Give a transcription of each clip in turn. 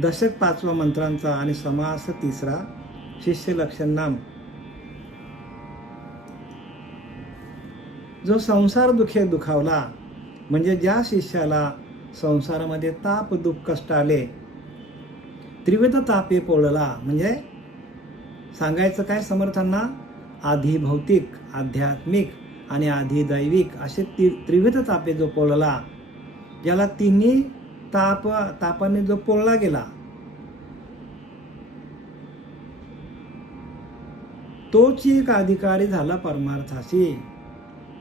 दशक 5वा मंत्रांचा आणि समास 3रा शिष्य लक्षण नाम। जो संसार दुखे दुखावला, म्हणजे ज्या शिष्याला संसारामध्ये ताप दुःख कष्ट आले, त्रिविध तापे पोळला, म्हणजे सांगायचं काय समर्थांना, आधी भौतिक, आध्यात्मिक आणि आधी दैविक असे त्रिविध तापे जो पोळला, ज्याला तिन्ही तापाने जो पोळला गेला, तोच एक अधिकारी झाला परमार्थाशी,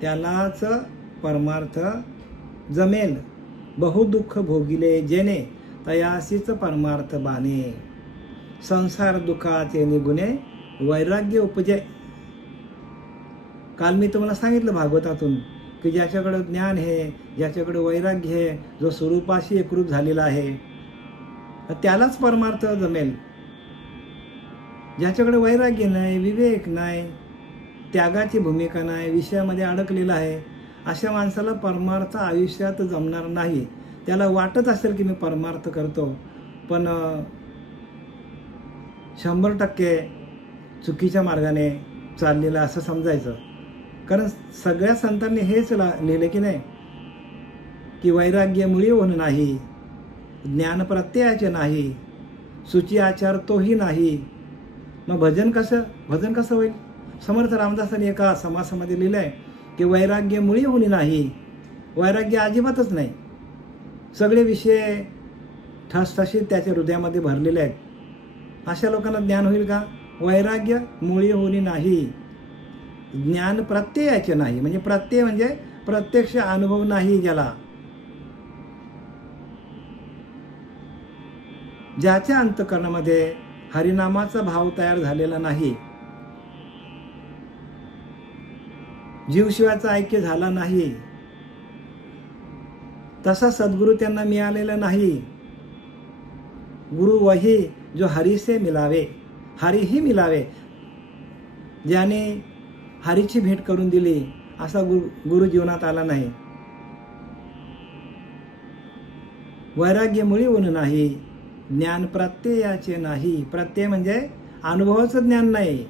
त्यालाच परमार्थ जमेल। बहुदुःख भोगिले जेने, तयासीच परमार्थ बाणे। संसार दुःखाचे निगुणे, वैराग्य उपजे। काल मी तुम्हाला सांगितलं भागवतातून की ज्याच्याकडे ज्ञान आहे, ज्याच्याकडे वैराग्य आहे, जो स्वरूपाशी एकरूप झालेला आहे, त्यालाच परमार्थ जमेल। ज्याच्याकडे वैराग्य नाही, विवेक नाही, त्यागाची भूमिका नाही, विषयामध्ये अडकलेला आहे, अशा माणसाला परमार्थ आयुष्यात जमणार नाही। त्याला वाटत असेल की मी परमार्थ करतो, पण 100% चुकीच्या मार्गाने चाललेला असं समजायचं। कारण सगळ्या संतांनी हेच लिहिले की नाही, की वैराग्य मुळी होणं नाही, ज्ञान प्रत्ययाचे नाही, सूची आचार तोही नाही। मग भजन कसं होईल? समर्थ रामदासांनी एका समासामध्ये लिहिलंय की वैराग्य मुळी होणी नाही, वैराग्य अजिबातच नाही। सगळे विषय ठसठशीत त्याच्या हृदयामध्ये भरलेले आहेत। अशा लोकांना ज्ञान होईल का? वैराग्य मुळी होणी नाही, ज्ञान प्रत्ययाचे नाही, म्हणजे प्रत्यय म्हणजे प्रत्यक्ष अनुभव नाही ज्याला, ज्याच्या अंतःकरणामध्ये हरिनामाचा भाव तयार झालेला नाही, जीवशिवाचा ऐक्य झाला नाही, तसा सद्गुरु त्यांना मिळालेला नाही। गुरु वही जो हरि से मिलावे, हरि ही मिलावे, ज्याने हरीची भेट करून दिली असा गुरु जीवनात आला नाही। वैराग्य मुळी होणं नाही, ज्ञान प्रत्ययाचे नाही, प्रत्यय म्हणजे अनुभवाचं ज्ञान नाही,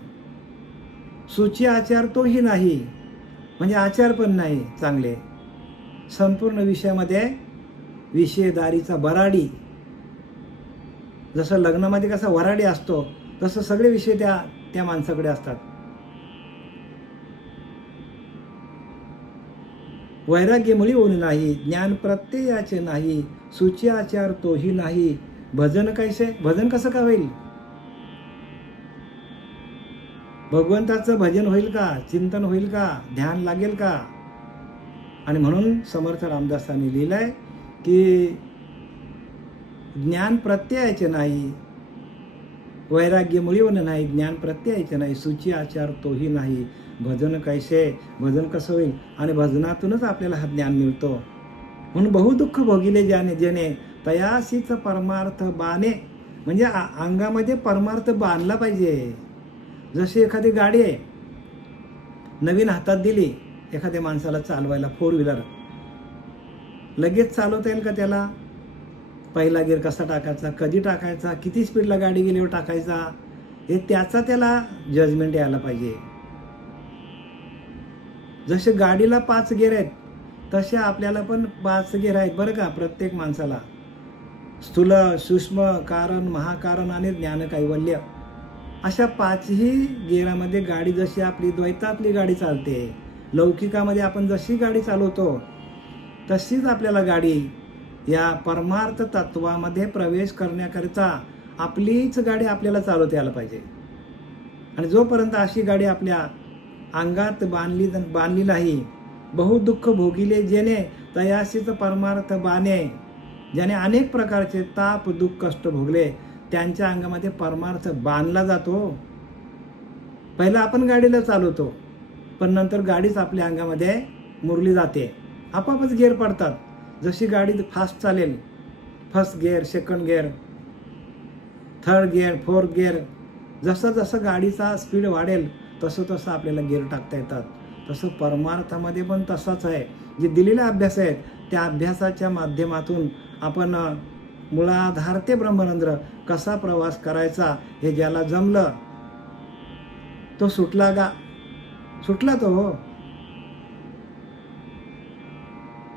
सूची आचार तोही नाही, म्हणजे आचार पण नाही चांगले। संपूर्ण विषयामध्ये विषयदारीचा बराडी, जसं लग्नामध्ये कसा वराडी असतो तसं सगळे विषय त्या माणसाकडे असतात। वैराग्य मुळी होणे नाही, ज्ञान प्रत्ययाचे नाही, सूची आचार तोही नाही। भजन कसं का होईल? भगवंताचं भजन होईल का? चिंतन होईल का? ध्यान लागेल का? आणि म्हणून समर्थ रामदासांनी लिहिलंय की ज्ञान प्रत्ययाचे नाही, वैराग्य मुळी होणं नाही, ज्ञान प्रत्ययाचे नाही, सूची आचार तोही नाही। भजन भजन कसं होईल? आणि भजनातूनच आपल्याला हा ज्ञान मिळतो। म्हणून बहुदुःख भोगिले जेने, तयासीच परमार्थ बाणे, म्हणजे अंगामध्ये परमार्थ बांधला पाहिजे। जशी एखादी गाडी आहे, नवीन हातात दिली एखाद्या माणसाला चालवायला, 4 व्हीलर, लगेच चालवता येईल का त्याला? पहिला गिअर कसा टाकायचा, कधी टाकायचा, किती स्पीडला गाडी गेल्यावर टाकायचा, हे त्याला जजमेंट यायला पाहिजे। जसे गाडीला 5 गिअर आहेत, तसे आपल्याला पण 5 गिअर आहेत बरं का प्रत्येक माणसाला। स्थूल, सूक्ष्म, कारण, महाकारण आणि ज्ञान कैवल्य, अशा 5ही गिअरामध्ये गाडी जशी आपली द्वैतातली गाडी चालते, लौकिकामध्ये आपण जशी गाडी चालवतो तशीच आपल्याला गाडी या परमार्थ तत्वामध्ये प्रवेश करण्याकरिता आपलीच गाडी आपल्याला चालवता यायला पाहिजे। आणि जोपर्यंत अशी गाडी आपल्या अंगात बांधली नाही, बहुदुःख भोगिले जेने, तयासीच परमार्थ बाणे, ज्याने अनेक प्रकारचे ताप दुःख कष्ट भोगले, त्यांच्या अंगामध्ये परमार्थ बांधला जातो। पहिला आपण गाडीला चालवतो, पण नंतर गाडीच आपल्या अंगामध्ये मुरली जाते, आपोआपच गिअर पडतात। जशी गाडी फास्ट चालेल, first gear, second gear, third gear, fourth gear, जसं गाडीचा स्पीड वाढेल तसं आपल्याला गिअर टाकता येतात। तसं परमार्थामध्ये पण तसाच आहे। जे दिलेले अभ्यास आहेत त्या अभ्यासाच्या माध्यमातून आपण मूळाधार ते ब्रह्मरंध्र कसा प्रवास करायचा हे ज्याला जमलं तो सुटला तो हो.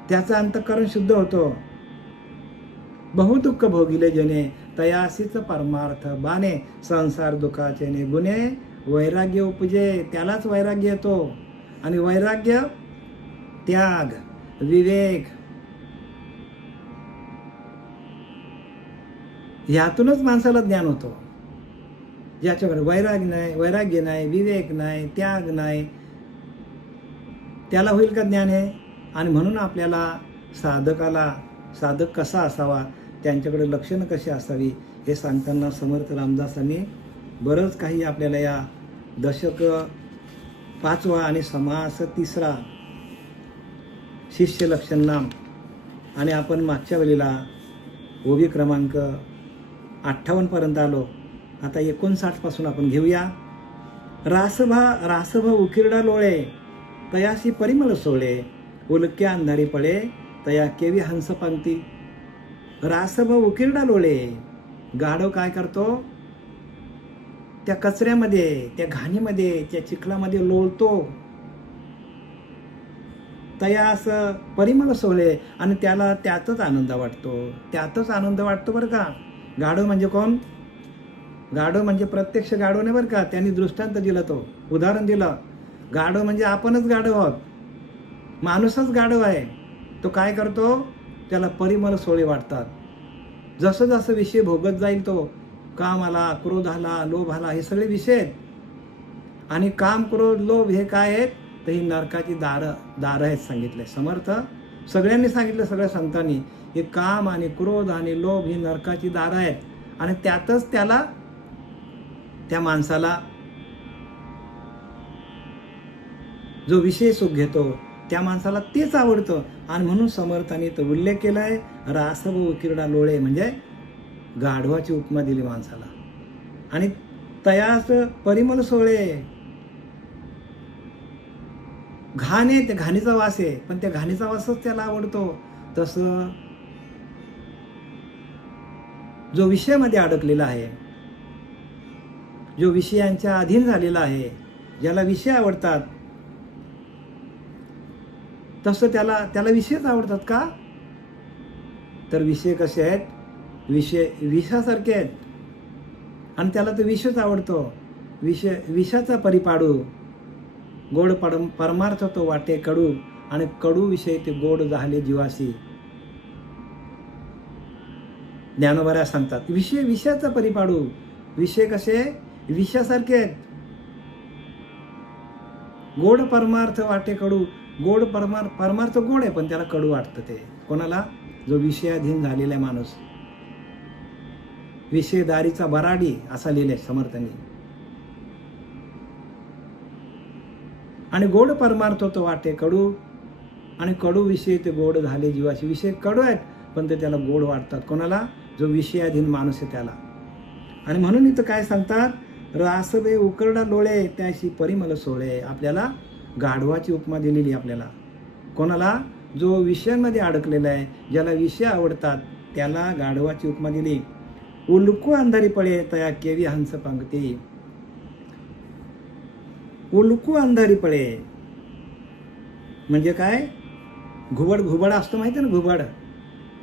त्याचा अंतःकरण शुद्ध होतो. बहुदुःख भोगिले जने तयासीच परमार्थ बाने संसार दुःखाचे ने गुणे वैराग्य उपजे. त्यालाच वैराग्य येतो. आणि वैराग्य त्याग विवेक यातूनच माणसाला ज्ञान होतो. ज्याच्याकडे वैराग्य नाही विवेक नाही त्याग नाही त्याला होईल का ज्ञान हे. आणि म्हणून आपल्याला साधक कसा असावा त्यांच्याकडे लक्षणं कशी असावी हे सांगताना समर्थ रामदासांनी बरंच काही आपल्याला या दशक 5वा आणि समास 3रा शिष्य लक्षण नाम आणि आपण मागच्या वेळेला ओवी क्रमांक 58 पर्यंत आलो. आता 59 पासून आपण घेऊया. रासभ उकिरडा लोळे तयासी परिमळ सोळे उलक्या अंधारी पळे तया केवी हंस पंक्ती. रासभ उकिरडा लोळे. गाढव काय करतो त्या कचऱ्यामध्ये त्या घाणीमध्ये त्या चिखलामध्ये लोळतो. तयास परिमळ सोळे आणि त्याला त्यातच आनंद वाटतो बरं का. गाढव म्हणजे कोण. गाढव म्हणजे प्रत्यक्ष गाढव नाही बरं का. त्यांनी दृष्टांत दिला तो उदाहरण दिलं. गाढव म्हणजे आपणच गाढव आहोत. माणूसच गाढव आहे. तो काय करतो त्याला परिमळ सोळे वाटतात. जसं जसं विषय भोगत जाईल तो काम आला क्रोध आला लोभ आला हे सगळे विषय आहेत. आणि काम क्रोध लोभ हे काय आहेत तर ही नरकाची दारं आहेत सांगितले समर्थ. सगळ्यांनी सांगितलं सगळ्या संतांनी हे काम आणि क्रोध आणि लोभ ही नरकाची दारं आहेत. आणि त्यातच त्या माणसाला जो विषय सुख घेतो त्या माणसाला तेच आवडतं. आणि म्हणून समर्थांनी तो उल्लेख केलाय. रासभ उकिरडा लोळे म्हणजे गाढवाची उपमा दिली माणसाला. आणि तयास परिमळ सोळे घाण आहे त्या घाणीचा वास आहे पण त्या घाणीचा वासच त्याला आवडतो. तसं जो विषयामध्ये अडकलेला आहे जो विषयांच्या अधीन झालेला आहे ज्याला विषय आवडतात तसं त्याला विषयच आवडतात का. तर विषय कसे आहेत विषय विषासारखे आहेत आणि त्याला तो विषच आवडतो. विषाचा परिपाडू गोड परमार्थ तो वाटे कडू आणि कडू विषय ते गोड झाले जीवासी. ज्ञानोबा सांगतात विषयाचा परिपाडू. विषय कसे विषासारखे आहेत. गोड परमार्थ वाटे कडू. गोड परमार्थ गोड आहे पण त्याला कडू वाटतं ते कोणाला जो विषयाधीन झालेला माणूस. विषयदारीचा बराडी असा लिहिले समर्थांनी. आणि गोड परमार्थ तो वाटे कडू आणि कडू विषय ते गोड झाले जीवाचे. विषय कडू आहेत पण ते त्याला गोड वाटतात कोणाला जो विषयाधीन माणूस आहे त्याला. आणि म्हणून इथं काय सांगतात रासबे उकरडा लोळे त्याशी परिमळ सोळे. आपल्याला गाढवाची उपमा दिलेली आपल्याला कोणाला जो विषयांमध्ये अडकलेला आहे ज्याला विषय आवडतात त्याला गाढवाची उपमा दिली. उल्कू अंधारी पळे तया केवी हंस पंक्ती. उल्कू अंधारी पळे म्हणजे काय घुबड असतो माहिती ना घुबड.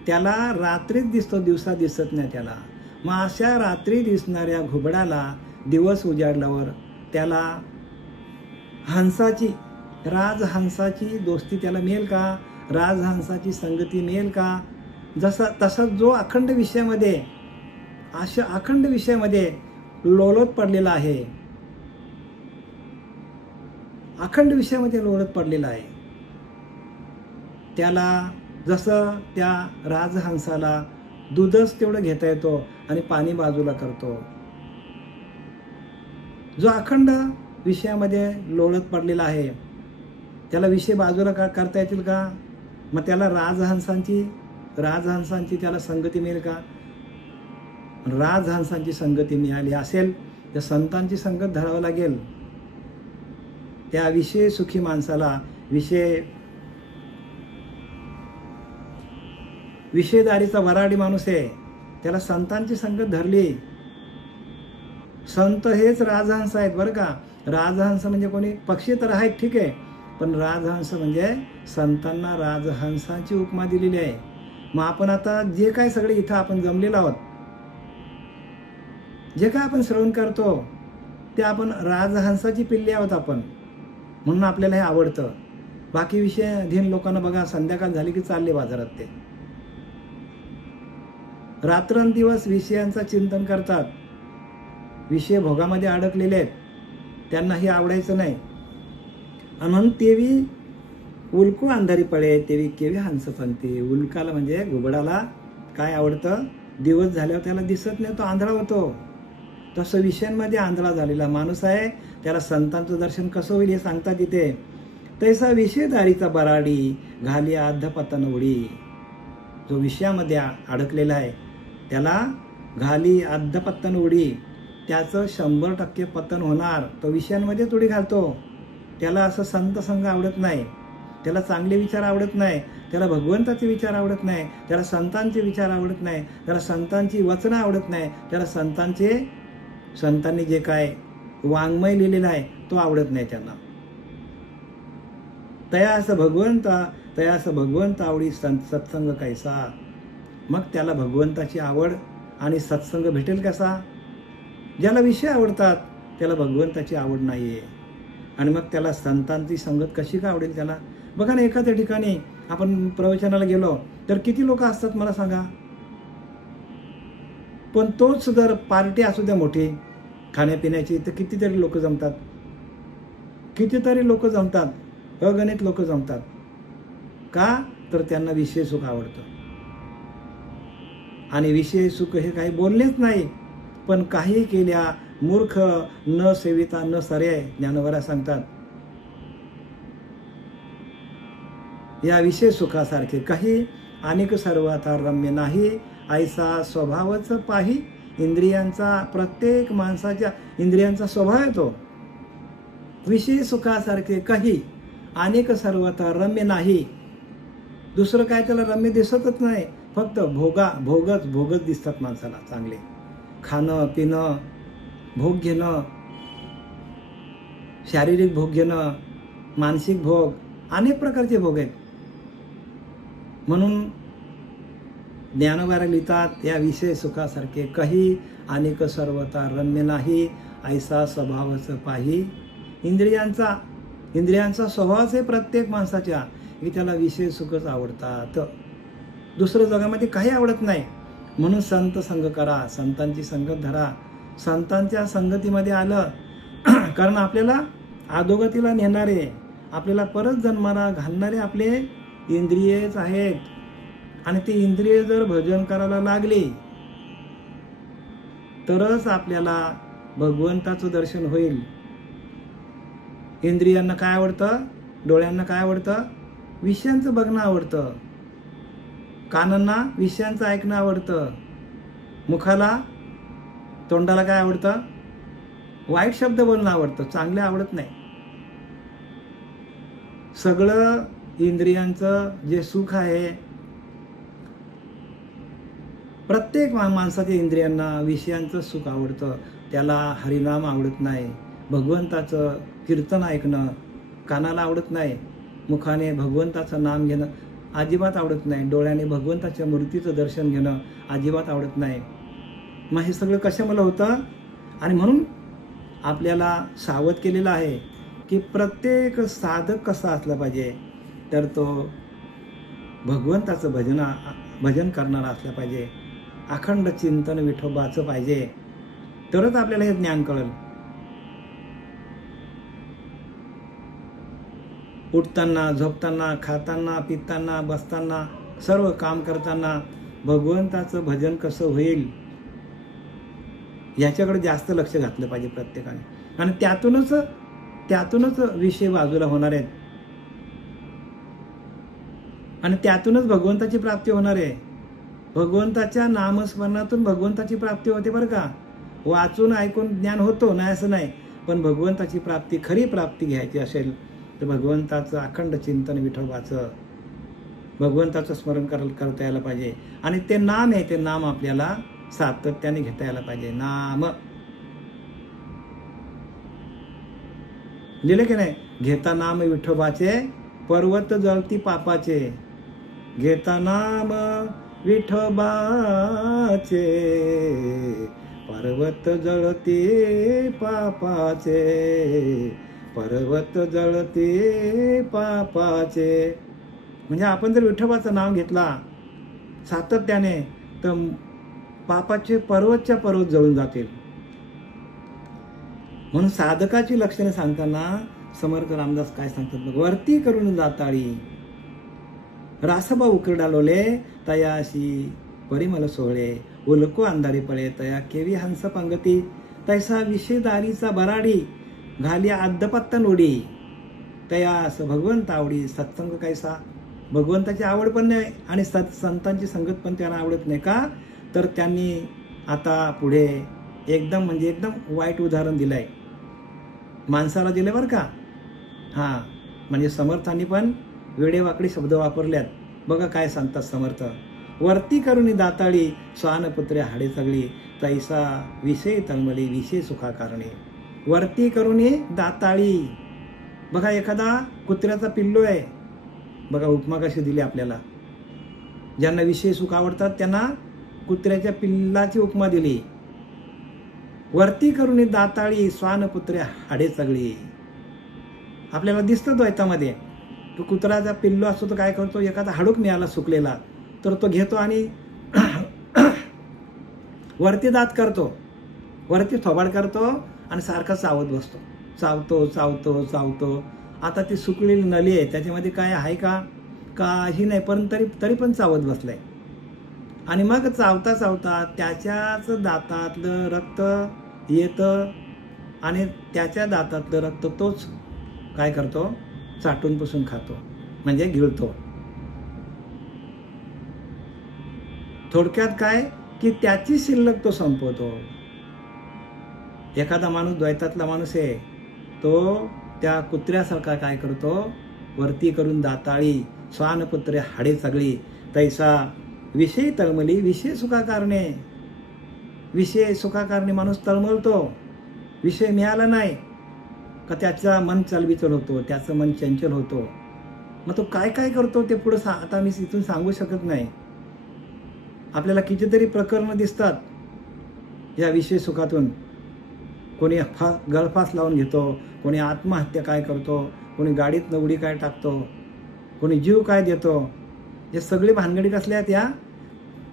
त्याला रात्रीच दिसतो दिवसा दिसत नाही त्याला. मग अशा रात्री दिसणाऱ्या घुबडाला दिवस उजाडल्यावर त्याला राजहंसाची दोस्ती त्याला मिळेल का. राजहंसाची संगती मिळेल का. तसं जो अखंड विषयामध्ये लोळत पडलेला आहे अखंड विषयामध्ये लोळत पडलेला आहे त्याला जसं त्या राजहंसाला दूधच तेवढं घेता येतो आणि पाणी बाजूला करतो. जो अखंड विषयामध्ये लोळत पडलेला आहे त्याला विषय बाजूला करता येतील का. मग त्याला राजहंसांची त्याला संगती मिळेल का. राजहंसांची संगती मिळाली असेल तर संतांची संगत धरावं लागेल. त्या विषय सुखी माणसाला विषयदारीचा वराडी माणूस आहे त्याला संतांची संगत धरली. संत हेच राजहंस आहेत बरं का. राजहंस म्हणजे कोणी, पक्षी तर आहेत ठीक आहे, पण राजहंस म्हणजे संतांना राजहंसाची उपमा दिलेली आहे. मग आपण आता जे काय सगळे इथं आपण जमलेलो आहोत, जे काय आपण श्रवण करतो ते आपण राजहंसाची पिल्ली आहोत आपण, म्हणून आपल्याला हे आवडतं. बाकी विषयाधीन लोकांना बघा, संध्याकाळ झाली की चालले बाजारात, ते रात्रंदिवस विषयांचं चिंतन करतात, विषय भोगामध्ये अडकलेले आहेत, त्यांना हे आवडायचं नाही. आणि म्हणून तेवी उल्कू अंधारी पडे तेवी केवी हंस पंथी. उल्काला म्हणजे घुबडाला काय आवडतं, दिवस झाल्यावर त्याला दिसत नाही, तो आंधळा होतो. तसं विषयांमध्ये आंधळा झालेला माणूस आहे, त्याला संतांचं दर्शन कसं होईल हे सांगतात इथे. तैसा विषयदारीचा बराडी घाली अधपतन उडी. जो विषयामध्ये अडकलेला आहे त्याला घाली अधपतन उडी, त्याचं 100% पतन होणार. तो विषयांमध्ये उडी घालतो. त्याला असं संत संग आवडत नाही, त्याला चांगले विचार आवडत नाही, त्याला भगवंताचे विचार आवडत नाही, त्याला संतांचे विचार आवडत नाही, त्याला संतांची वचनं आवडत नाही, त्याला संतांनी जे काय वाङ्मय लिहिलेलं आहे तो आवडत नाही त्यांना. तया असं भगवंत आवडी सत्संग कैसा. मग त्याला भगवंताची आवड आणि सत्संग भेटेल कसा. ज्याला विषय आवडतात त्याला भगवंताची आवड नाहीये, आणि मग त्याला संतांची संगत कशी का आवडेल त्याला. बघा ना, एखाद्या ठिकाणी आपण प्रवचनाला गेलो तर किती लोक असतात मला सांगा. पण तोच जर पार्टी असू द्या मोठी खाण्यापिण्याची, तर कितीतरी लोक जमतात, अगणित लोक जमतात. का तर त्यांना विषय सुख आवडतं. आणि विषय सुख हे काही बोललेच नाही, पण काही केल्या मूर्ख न सेविता न सरे, ज्ञानोबा सांगतात. या विषय सुखासारखे काही अनेक सर्वथा रम्य नाही, ऐसा स्वभावच पाही. इंद्रियांचा, प्रत्येक माणसाच्या इंद्रियांचा स्वभाव येतो. विषय सुखासारखे काही अनेक सर्वथा रम्य नाही. दुसरं काय त्याला रम्य दिसतच नाही, फक्त भोगच दिसतात माणसाला. चांगले खाणं पिणं, भोग घेणं, शारीरिक भोग घेणं, मानसिक भोग, अनेक प्रकारचे भोग आहेत. म्हणून ज्ञानोबा लिहितात, या विषय सुखासारखे काही अनेक सर्वता रम्य नाही, ऐसा स्वभावच पाही. इंद्रियांचा स्वभावच आहे प्रत्येक माणसाच्या, की त्याला विषय सुखच आवडतात, दुसरं जगामध्ये काही आवडत नाही. म्हणून संत संग करा, संतांची संगत धरा. संतांच्या संगतीमध्ये आलं कारण आपल्याला अधोगतीला नेणारे, आपल्याला परत जन्माला घालणारे आपले इंद्रियच आहेत. आणि ते इंद्रिय जर भजन करायला लागले तरच आपल्याला भगवंताचं दर्शन होईल. इंद्रियांना काय आवडतं, डोळ्यांना काय आवडतं, विषयांचं बघणं आवडतं. कानांना विषयांचं ऐकणं आवडतं. मुखाला, तोंडाला काय आवडतं, वाईट शब्द बोलणं आवडतं, चांगले आवडत नाही. सगळं इंद्रियांचं जे सुख आहे, प्रत्येक माणसाच्या इंद्रियांना विषयांचं सुख आवडतं. त्याला हरिनाम आवडत नाही, भगवंताचं कीर्तन ऐकणं कानाला आवडत नाही, मुखाने भगवंताचं नाम घेणं अजिबात आवडत नाही, डोळ्याने भगवंताच्या मूर्तीचं दर्शन घेणं अजिबात आवडत नाही. मग हे सगळं कशामुळे होतं. आणि म्हणून आपल्याला सावध केलेलं आहे की प्रत्येक साधक कसा असला पाहिजे, तर तो भगवंताचं भजन करणारा असला पाहिजे, अखंड चिंतन विठोबाचं पाहिजे, तरच आपल्याला हे ज्ञान कळेल. उठताना, झोपताना, खाताना, पिताना, बसताना, सर्व काम करताना भगवंताचं भजन कसं होईल याच्याकडे जास्त लक्ष घातलं पाहिजे प्रत्येकाने. आणि त्यातूनच विषय बाजूला होणार आहेत, आणि त्यातूनच भगवंताची प्राप्ती होणार आहे. भगवंताच्या नामस्मरणातून भगवंताची प्राप्ती होते बरं का. वाचून ऐकून ज्ञान होतो नाही असं नाही, पण भगवंताची प्राप्ती, खरी प्राप्ती घ्यायची असेल तर भगवंताचं अखंड चिंतन विठोबाचं भगवंताचं स्मरण करता यायला पाहिजे. आणि ते नाम आहे, ते नाम आपल्याला सातत्याने घेता यायला पाहिजे. नाम लिहिले की नाही? घेता नाम विठोबाचे पर्वत जळती पापाचे. घेता नाम विठोबाचे पर्वत जळती पापाचे. पर्वत जळती पापाचे. म्हणजे आपण जर विठोबाचं नाव घेतला सातत्याने तर पापाचे पर्वतच्या पर्वत जळून जातील. म्हणून साधकाची लक्षणे सांगताना समर्थ रामदास काय सांगतात? वरती करून जाताळी रासबा उकरडालोले तयाशी परिमल सोहळे. उलको अंधारी पळे तया केवी हंस पंगती. तैसा विषयदारीचा बराडी घाली आद्यपत्ता नोडी. तयास भगवंत आवडी सत्संग कैसा. भगवंताची आवड पण नाही आणि संतांची संगत पण त्यांना आवडत नाही. का तर त्यांनी आता पुढे एकदम म्हणजे एकदम वाईट उदाहरण दिलंय, माणसाला दिले बरं का. हां, म्हणजे समर्थांनी पण वेडेवाकडी शब्द वापरल्यात. बघा काय सांगतात समर्थ. वरती करुणी दाताळी स्वानपुत्रे हाडे सगळी. तैसा विषय तळमळी विषय सुखा कारणे. वरती करुणी दाताळी. बघा एखादा कुत्र्याचा पिल्लू आहे. बघा उपमा कशी दिली आपल्याला. ज्यांना विषय सुख आवडतात त्यांना कुत्र्याच्या पिल्लाची उपमा दिली. वरती करुणी दाताळी स्वानपुत्रे हाडे सगळी. आपल्याला दिसतं द्वैतामध्ये तो कुत्र्याचा पिल्लू असतो तो काय करतो, एखादा हाडूक मिळाला सुकलेला तर तो घेतो आणि वरती दात करतो, वरती थोबाड करतो आणि सारखा चावत बसतो. चावतो चावतो चावतो. आता ती सुकलेली नली आहे त्याच्यामध्ये काय आहे का? काही नाही, पण तरी पण चावत बसलाय. आणि मग चावता चावता त्याच्याच दातातलं रक्त येतं आणि त्याच्या दातातलं रक्त तोच काय करतो, चाटून पुसून खातो, म्हणजे गिळतो. थोडक्यात काय की त्याची शिल्लक तो संपवतो. एखादा माणूस द्वैतातला माणूस आहे तो त्या कुत्र्यासारखा काय करतो, वरती करून दाताळी स्वानपुत्रे हाडे सगळी. तैसा विषय तळमली विषय सुखा कारणे. विषय सुखा कारणे माणूस तळमळतो. विषय मिळाला नाही का त्याचा मन चलबिचल होतो, त्याचं मन चंचल होतो. मग तो काय काय करतो ते पुढे आता मी इथून सांगू शकत नाही. आपल्याला कितीतरी प्रकरणं दिसतात या विषय सुखातून. कोणी गळफास लावून घेतो, कोणी आत्महत्या काय करतो, कोणी गाडीत उडी काय टाकतो, कोणी जीव काय देतो. हे सगळी भानगडी कसल्या आहेत या?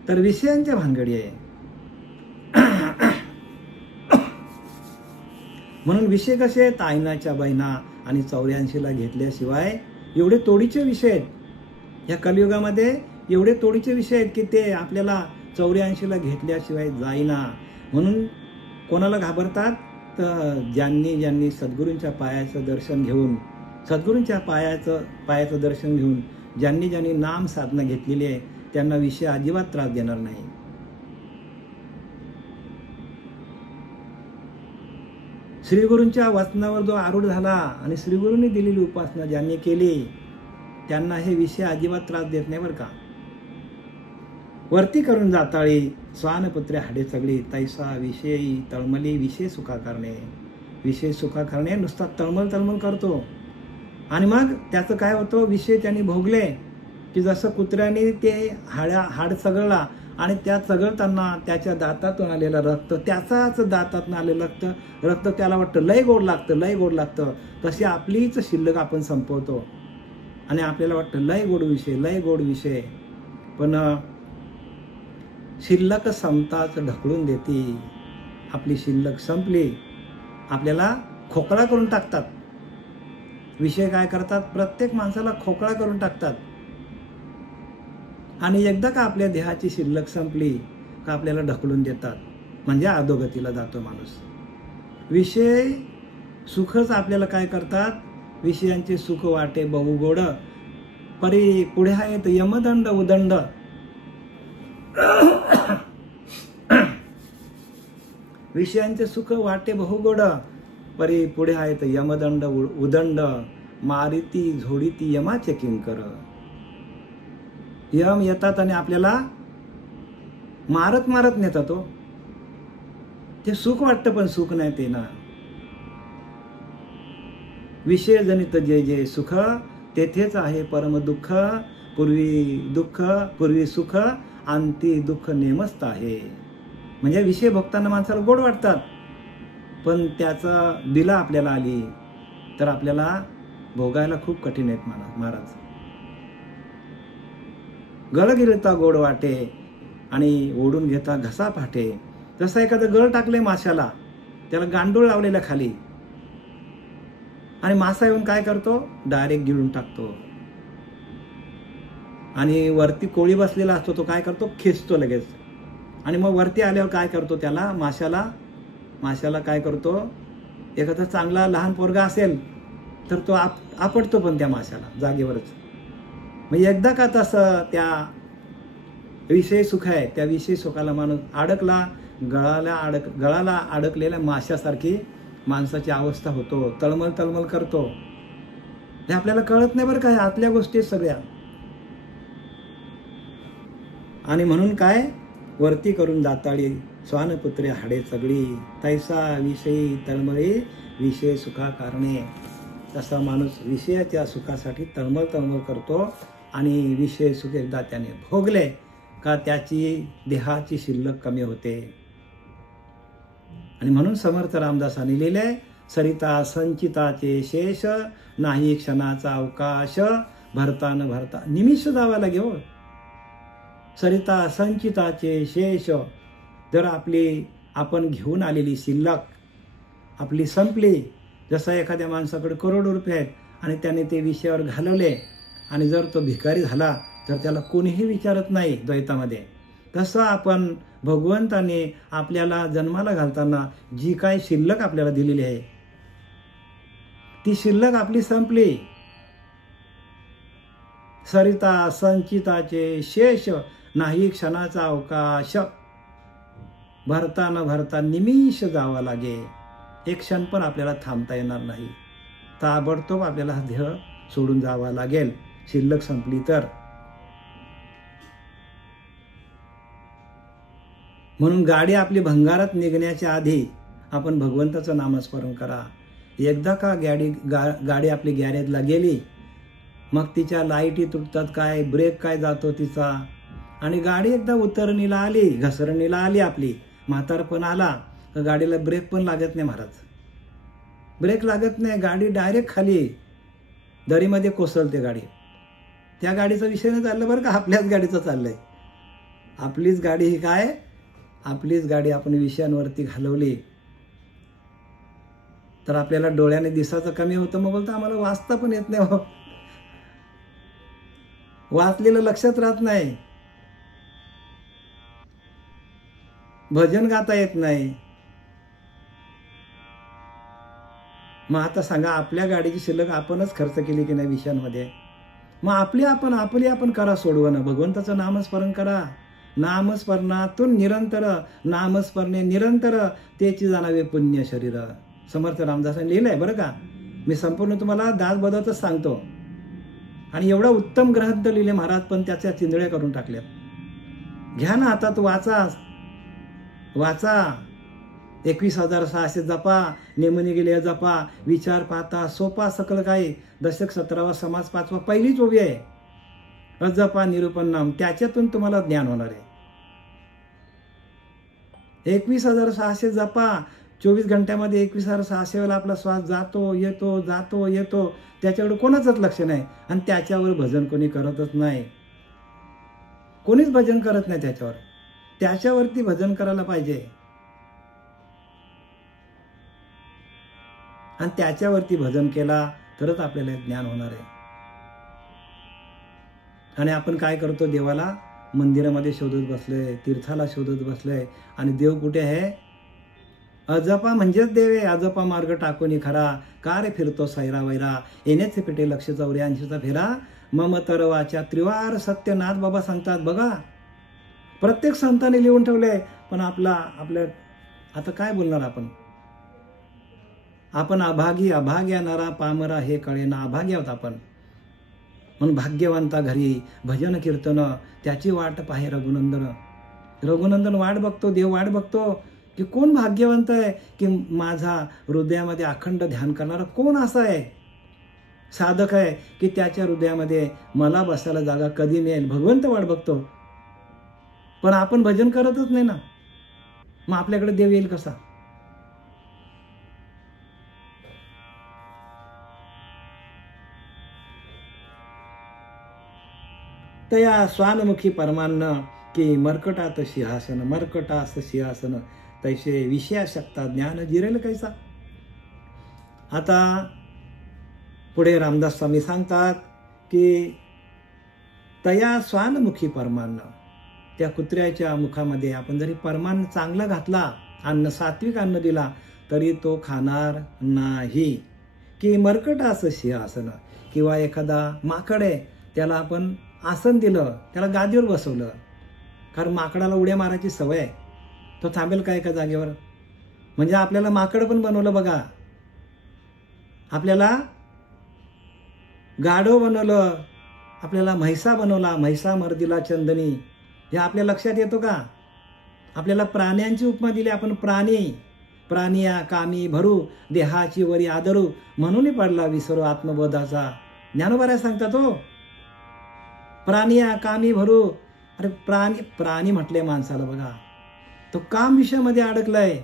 तर विषयांच्या भानगडी आहे. म्हणून विषय कसे आहेत? आयनाच्या बहिणा आणि 84ला घेतल्याशिवाय एवढे तोडीचे विषय आहेत या कलियुगामध्ये. एवढे तोडीचे विषय आहेत की ते आपल्याला 84ला घेतल्याशिवाय जाईना. म्हणून कोणाला घाबरतात? तर ज्यांनी सद्गुरूंच्या पायाचं दर्शन घेऊन, सद्गुरूंच्या पायाचं दर्शन घेऊन ज्यांनी नाम साधना घेतलेली आहे त्यांना विषय अजिबात त्रास देणार नाही. श्रीगुरूंच्या वचनावर जो आरूढ झाला आणि श्रीगुरूंनी दिलेली उपासना ज्यांनी केली त्यांना हे विषय अजिबात त्रास देत नाही बरं का. वरती करून जाताळी स्वानपुत्रे हाडे सगळी. तैसा विषयी तळमली विषय सुखा करणे. विषय सुखा करणे नुसता तळमळ करतो आणि मग त्याचं काय होतं, विषय त्यांनी भोगले की जसं कुत्र्याने ते हाड चगळला आणि त्या चगळताना त्याच्या दातातून आलेलं रक्त, त्याचाच दातातून आलेलं रक्त त्याला वाटतं लय गोड लागतं. तशी आपलीच शिल्लक आपण संपवतो आणि आपल्याला वाटतं लय गोड विषय. पण शिल्लक संपताच ढकलून देते. आपली शिल्लक संपली, आपल्याला खोकला करून टाकतात. विषय काय करतात, प्रत्येक माणसाला खोकला करून टाकतात. आणि एकदा का आपल्या देहाची शिल्लक संपली का आपल्याला ढकलून देतात, म्हणजे अधोगतीला जातो माणूस. विषय सुखच आपल्याला काय करतात, विषयांचे सुख वाटे बहु गोड. परी पुढे आहेत यमदंड उदंड. विषयांचे सुख वाटे बहुगोड, परी पुढे आहेत यमदंड उदंड. मारिती झोडीती यमाचे किंकर. यम येतात आणि आपल्याला मारत मारत नेतात. ते सुख वाटतं पण सुख नाही ते ना. विषय जनित जे जे सुख तेथेच आहे परम दुःख. पूर्वी सुख अंती दुःख नेमस्त आहे. म्हणजे विषय भोगताना माणसाला गोड वाटतात, पण त्याचा दिला आपल्याला आली तर आपल्याला भोगायला खूप कठीण आहेत महाराज. गळ गिरता गोड वाटे आणि ओढून घेता घसा फाटे. जसं एखादं गळ टाकलंय माशाला, त्याला गांडूळ लावलेला खाली, आणि मासा येऊन काय करतो, डायरेक्ट गिळून टाकतो. आणि वरती कोळी बसलेला असतो, तो काय करतो, खेचतो लगेच. आणि मग वरती आल्यावर काय करतो, त्याला माशाला काय करतो, एखादा चांगला लहान पोरगा असेल तर तो आपटतो पण त्या माशाला जागेवरच. म्हणजे एकदा का तसं त्या विषय सुख आहे, त्या विषय सुखाला माणूस अडकला, गळाला अडकलेल्या माशासारखी माणसाची अवस्था होतो. तळमळ करतो. हे आपल्याला कळत नाही बरं का, आतल्या गोष्टी सगळ्या. आणि म्हणून काय, वरती करून दाताळी स्वानपुत्रे हाडे सगळी, तैसा विषयी तळमळी विषय सुखा कारणे. तसा माणूस विषयाच्या सुखासाठी तळमळ करतो, आणि विषय सुख एकदा त्याने भोगले का त्याची देहाची शिल्लक कमी होते. आणि म्हणून समर्थ रामदासांनी लिहिले, सरिता संचिताचे शेष नाही क्षणाचा अवकाश, भरता न भरता निमिष जावा लागे. हो, सरिता संचिताचे शेष. जर आपण घेऊन आलेली शिल्लक आपली संपली, जसं एखाद्या माणसाकडे करोडो रुपये आहेत आणि त्याने ते विषयावर घालवले, आणि जर तो भिकारी झाला तर त्याला कोणीही विचारत नाही द्वैतामध्ये, तसं आपण भगवंताने आपल्याला जन्माला घालताना जी काय शिल्लक आपल्याला दिलेली आहे, ती शिल्लक आपली संपली. सरिता संचिताचे शेष नाही क्षणाचा अवकाश, भरता न भरता निमिष जावा लागे. एक क्षण पण आपल्याला थांबता येणार नाही. ताबडतोब आपल्याला देह सोडून जावा लागेल, शिल्लक संपली तर. म्हणून गाडी आपली भंगारात निघण्याच्या आधी आपण भगवंताचं नामस्मरण करा. एकदा का गाडी आपली गॅरेजला गेली, मग तिच्या लाईटी तुटतात, काय ब्रेक काय जातो तिचा, आणि गाडी एकदा उतरणीला आली, घसरणीला आली, आपली म्हातारपण आला तर गाडीला ब्रेक पण लागत नाही महाराज. ब्रेक लागत नाही, गाडी डायरेक्ट खाली दरीमध्ये कोसळते गाडी. त्या गाडीचा विषय नाही चाललं बरं का, आपल्याच गाडीचं चाललंय. आपलीच गाडी ही काय, आपलीच गाडी आपण विषयांवरती घालवली तर आपल्याला डोळ्याने दिसायचं कमी होतं. मग बोलतो आम्हाला वाचता पण येत नाही, वाचलेलं लक्षात राहत नाही, भजन गाता येत नाही. मग आता सांगा, आपल्या गाडीची शिल्लक आपणच खर्च केली की नाही विषयांमध्ये. मग आपली आपण करा सोडवणं. भगवंताचं नामस्मरण करा. नामस्मरणातून नामस्मरणे निरंतर तेची जाणावे पुण्य शरीर. समर्थ रामदासांनी लिहिलंय बरं का. मी संपूर्ण तुम्हाला दास बदलतच सांगतो. आणि एवढा उत्तम ग्रंथ लिहिले महाराज, पण त्याच्या चिंधड्या करून टाकल्यात. घ्या ना हातात, वाचा 21,600 जपा, नेमून गेले जपा, विचार पाहता सोपा सकल काही, दशक 17वा, समाज 5वा, पहिलीच ओवी आहे अजपा निरूपण नाम. त्याच्यातून तुम्हाला ज्ञान होणार आहे. 21,600 जपा, 24 घंट्यामध्ये 21,600 वेळा आपला श्वास जातो येतो. त्याच्याकडे कोणाचंच लक्ष नाही, आणि त्याच्यावर भजन कोणी करतच नाही. कोणीच भजन करत नाही त्याच्यावरती भजन करायला पाहिजे, आणि त्याच्यावरती भजन केला तरच आपल्याला ज्ञान होणार आहे. आणि आपण काय करतो, देवाला मंदिरामध्ये शोधत बसलोय, तीर्थाला शोधत बसलोय, आणि देव कुठे आहे. अजपा म्हणजेच देव आहे. अजपा मार्ग टाकून खरा, का रे फिरतो सैरा वैरा, येण्याचे पेटे लक्ष 84चा फेरा, मम तरवाच्या त्रिवार सत्यनाथ बाबा सांगतात बघा. प्रत्येक संतांनी लिहून ठेवले, पण आपल्या आता काय बोलणार आपण अभाग्या नरा पामरा हे कळे ना, अभाग्य आहोत आपण. म्हणून भाग्यवंता घरी भजन कीर्तन त्याची वाट पाहे रघुनंदन. रघुनंदन वाट बघतो, देव वाट बघतो की कोण भाग्यवंत आहे की माझा हृदयामध्ये अखंड ध्यान करणारा कोण असा आहे, साधक आहे की त्याच्या हृदयामध्ये मला बसायला जागा कधी मिळेल. भगवंत वाट बघतो, पण आपण भजन करतच नाही ना, मग आपल्याकडे देव येईल कसा? तया स्वानमुखी परमान्न की मर्कटात सिंहासन, मर्कटास सिंहासन तैसे विषयाशक्ता ज्ञान जिरेल कैसा. आता पुढे रामदास स्वामी सांगतात की तया स्वानमुखी परमान्न, त्या कुत्र्याच्या मुखामध्ये आपण जरी परमान चांगला घातला, अन्न सात्विक अन्न दिला तरी तो खाणार नाही. की मर्कटास सिंहासन, किंवा एखादा माकड आहे त्याला आपण आसन दिलं, त्याला गादीवर बसवलं, कारण माकडाला उड्या मारायची सवय आहे, तो थांबेल का एका जागेवर? म्हणजे आपल्याला माकड पण बनवलं बघा, आपल्याला गाढव बनवलं, आपल्याला म्हैसा बनवला, म्हैसा मर्दिला चंदनी, हे आपल्या लक्षात येतो का? आपल्याला प्राण्यांची उपमा दिली, आपण प्राणी, प्राणिया कामी भरू देहाची वरी आदरू, म्हणून पडला विसरो आत्मबोधाचा. ज्ञानोबा सांगतात हो, प्राणिया कामी भरू. अरे प्राणी म्हटले माणसाला बघा, तो काम विषयामध्ये अडकलाय.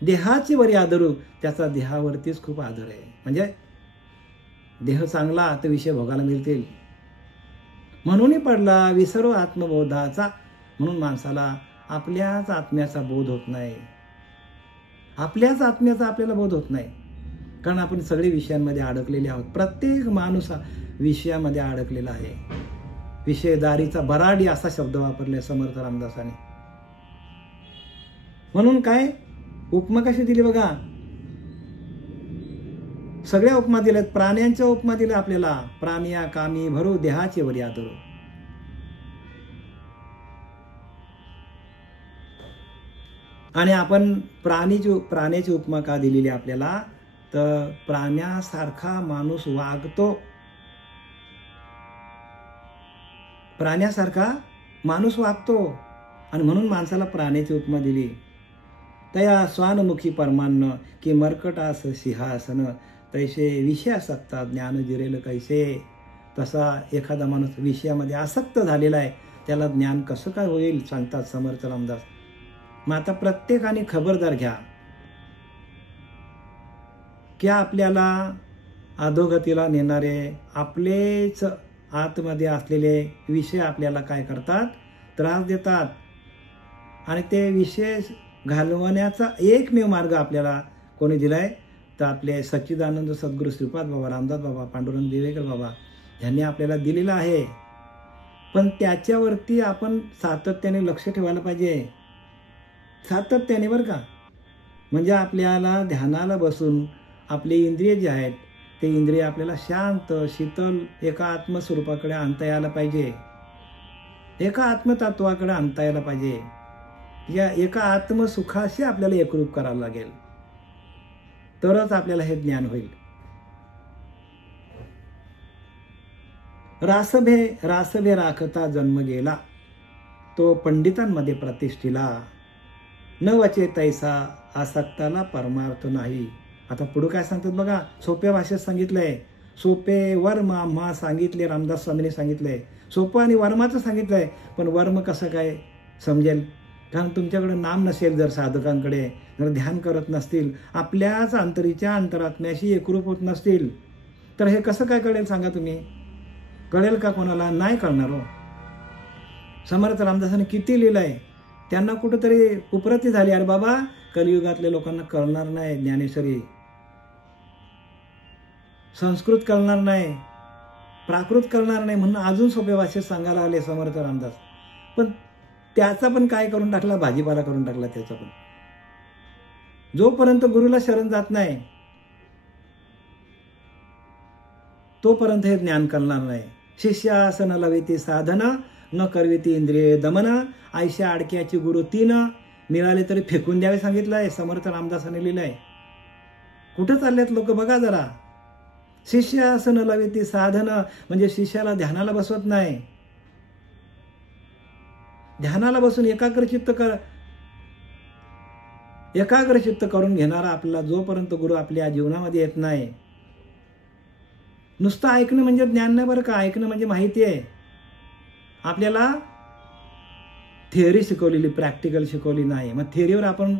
देहाची वरी आदरू, त्याचा देहावरतीच खूप आदर आहे. म्हणजे देह चांगला तर विषय भोगायला मिळतील, म्हणून पडला विसरो आत्मबोधाचा. म्हणून माणसाला आपल्याच आत्म्याचा बोध होत नाही, आपल्याच आत्म्याचा आपल्याला बोध होत नाही, कारण आपण सगळे विषयांमध्ये अडकलेले आहोत. प्रत्येक माणूस विषयामध्ये अडकलेला आहे. विषयदारीचा बराडी असा शब्द वापरले समर्थ रामदासाने. म्हणून काय उपमा कशी दिली बघा, सगळ्या उपमा दिल्यात. प्राण्यांच्या उपमा दिल्या आपल्याला, प्राणिया कामी भरू देहाची वरी आदरू. आणि आपण प्राण्याची उपमा का दिलेली आपल्याला, तर प्राण्यासारखा माणूस वागतो, प्राण्यासारखा माणूस वागतो, आणि म्हणून माणसाला प्राण्याची उपमा दिली. तया स्वानमुखी परमान्न की मर्कटास सिंहासन तैसे विषयासक्ता ज्ञान जिरेल कैसे. तसा एखादा माणूस विषयामध्ये आसक्त झालेला आहे, त्याला ज्ञान कसं काय होईल सांगतात समर्थ रामदास. मग आता प्रत्येकाने खबरदार घ्या की आपल्याला अधोगतीला नेणारे आपलेच आतमध्ये असलेले विषय आपल्याला काय करतात, त्रास देतात. आणि ते विषय घालवण्याचा एकमेव मार्ग आपल्याला कोणी दिलाय, तर आपले सच्चिदानंद सद्गुरू श्रीपाद बाबा, रामदास बाबा, पांडुरंग दिवेकर बाबा यांनी आपल्याला दिलेला आहे. पण त्याच्यावरती आपण सातत्याने लक्ष ठेवायला पाहिजे, सातत्याने बरं का. म्हणजे आपल्याला ध्यानाला बसून आपले इंद्रिय जे आहेत ते इंद्रिय आपल्याला शांत शीतल एका आत्मस्वरूपाकडे आणता यायला पाहिजे, एका आत्मतत्वाकडे आणता यायला पाहिजे. या एका आत्मसुखाशी आपल्याला एकरूप करावं लागेल, तरच आपल्याला हे ज्ञान होईल. रासभे राखता जन्म गेला, तो पंडितांमध्ये प्रतिष्ठिला. न वचे तैसा आसक्ताला परमार्थ नाही. आता पुढे काय सांगतात बघा, सोप्या भाषेत सांगितलंय, सोपे वर्म आम्हा सांगितले, रामदास स्वामींनी सांगितलंय. सोपं आणि वर्माचं सांगितलंय, पण वर्म कसं काय समजेल? कारण तुमच्याकडे नाम नसेल, जर साधकांकडे जर ध्यान करत नसतील, आपल्याच अंतरीच्या अंतरात्म्याशी एकरूप होत नसतील, तर हे कसं काय कळेल सांगा तुम्ही? कळेल का कोणाला? नाही कळणार हो. समर्थ रामदासांनी किती लिहिलंय, त्यांना कुठंतरी उपरती झाली, अरे बाबा कलियुगातल्या लोकांना कळणार नाही ज्ञानेश्वरी, संस्कृत कळणार नाही, प्राकृत कळणार नाही, म्हणून अजून सोप्या भाषेत सांगायला आले समर्थ रामदास. पण त्याचा पण काय करून टाकला, भाजीपाला करून टाकला त्याचा पण. जोपर्यंत गुरुला शरण जात नाही तोपर्यंत हे ज्ञान कळणार नाही. शिष्यासन लविती साधन न करविती इंद्रिय दमन, आयशा आडक्याची गुरु तीन, मिळाले तरी फेकून द्यावे सांगितलंय, समर्थ रामदासाने लिहिलंय. कुठं चाललेत लोक बघा जरा. शिष्य असं न लविती साधन म्हणजे शिष्याला ध्यानाला बसवत नाही. ध्यानाला बसून एकाग्रचित्त करून घेणारा आपल्याला जोपर्यंत गुरु आपल्या जीवनामध्ये येत नाही. नुसतं ऐकणं म्हणजे ज्ञान नाही बरं का. ऐकणं म्हणजे माहिती आहे. आपल्याला थिअरी शिकवलेली, प्रॅक्टिकल शिकवली नाही. मग थिअरीवर आपण,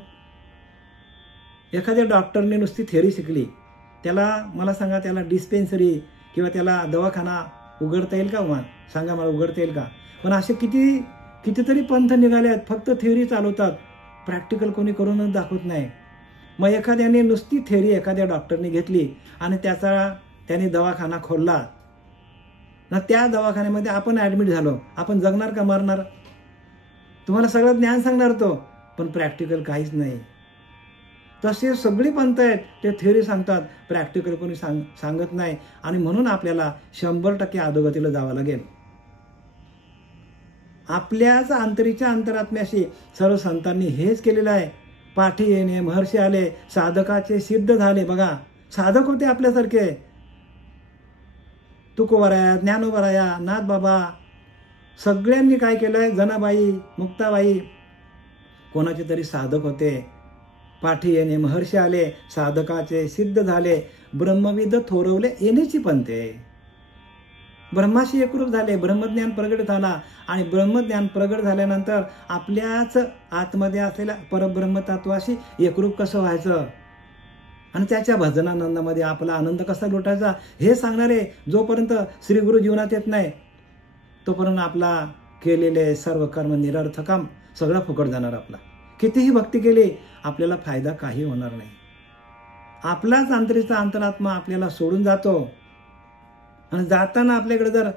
एखाद्या डॉक्टरने नुसती थिअरी शिकली, त्याला मला सांगा, त्याला डिस्पेन्सरी किंवा त्याला दवाखाना उघडता येईल का? सांगा मला, उघडता येईल का? पण असे कितीतरी पंथ निघाले आहेत, फक्त थिअरी चालवतात, प्रॅक्टिकल कोणी करूनच दाखवत नाही. मग एखाद्याने नुसती थिअरी एखाद्या डॉक्टरने घेतली आणि त्याने दवाखाना खोलला ना, त्या दवाखान्यामध्ये आपण ॲडमिट झालो, आपण जगणार का मरणार? तुम्हाला सगळं ज्ञान सांगणार तो, पण प्रॅक्टिकल काहीच नाही. तसे सगळी पंथ आहेत, ते थिअरी सांगतात, प्रॅक्टिकल कोणी सांगत नाही. आणि म्हणून आपल्याला 100% अधोगतीला जावं लागेल. आपल्याच अंतरीच्या अंतरात्म्याशी सर्व संतांनी हेच केलेलं आहे. पाठी येणे, महर्षी आले, साधकाचे सिद्ध झाले. बघा, साधक होते आपल्यासारखे. तुकोबराया, ज्ञानोबराया, नाथबाबा, सगळ्यांनी काय केलंय? जनाबाई, मुक्ताबाई, कोणाचे तरी साधक होते. पाठी येणे, महर्षी आले, साधकाचे सिद्ध झाले, ब्रह्मविद थोरवले येण्याची पंथे. ब्रह्माशी एकरूप झाले, ब्रह्मज्ञान प्रगट झाला. आणि ब्रह्मज्ञान प्रगट झाल्यानंतर आपल्याच आतमध्ये असलेल्या परब्रह्मतत्वाशी एकरूप कसं व्हायचं आणि त्याच्या भजनानंदामध्ये आपला आनंद कसा लुटायचा हे सांगणारे जोपर्यंत श्री गुरु जीवनात येत नाही, तोपर्यंत आपला केलेले सर्व कर्म निरर्थकम, सगळं फुकट जाणार. आपला कितीही भक्ती केली, आपल्याला फायदा काही होणार नाही. आपलाच अंतरीचा अंतरात्मा आपल्याला सोडून जातो. आणि जाताना आपल्याकडे जर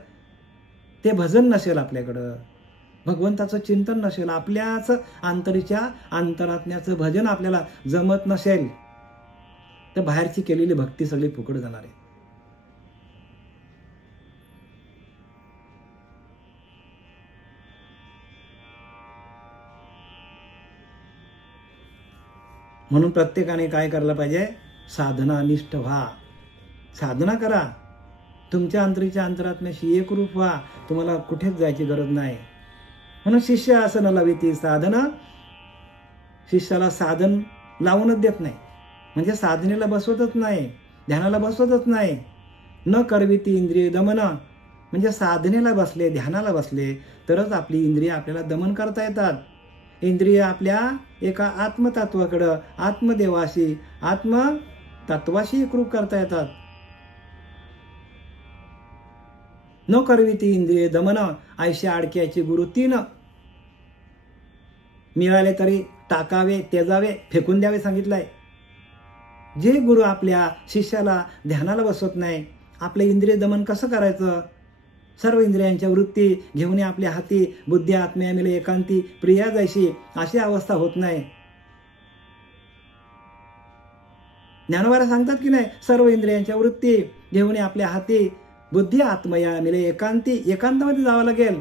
ते भजन नसेल, आपल्याकडं भगवंताचं चिंतन नसेल, आपल्याच अंतरीच्या अंतरात्म्याचं भजन आपल्याला जमत नसेल, तर बाहेरची केलेली भक्ती सगळी फुकट जाणार आहे. म्हणून प्रत्येकाने काय करायला पाहिजे? साधना निष्ठ व्हा, साधना करा, तुमच्या अंतरीच्या अंतरात्म्याशी एकरूप व्हा. तुम्हाला कुठेच जायची गरज नाही. म्हणून शिष्य असं न लाविती साधना, शिष्याला साधन लावूनच देत नाही, म्हणजे साधनेला बसवतच नाही, ध्यानाला बसवतच नाही. न करविती इंद्रिय दमन, म्हणजे साधनेला बसले, ध्यानाला बसले तरच आपली इंद्रिय आपल्याला दमन करता येतात. इंद्रिय आपल्या एका आत्मतत्वाकडं, आत्मदेवाशी, आत्मतत्वाशी एकरूप करता येतात. न करविती इंद्रिय दमन, ऐशा अडक्याची गुरु 3. मिळाले तरी टाकावे, त्याजावे, फेकून द्यावे सांगितलंय. जे गुरु आपल्या शिष्याला ध्यानाला बसवत नाही, आपले इंद्रिय दमन कसं करायचं? सर्व इंद्रियांच्या वृत्ती घेऊन आपल्या हाती, बुद्धी आत्म्या मिले एकांती, प्रिया जैशी, अशी अवस्था होत नाही. ज्ञानोबा सांगतात की नाही, सर्व इंद्रियांच्या वृत्ती घेऊन आपल्या हाती, बुद्धी आत्मया मिले एकांती, एकांतामध्ये जावं लागेल.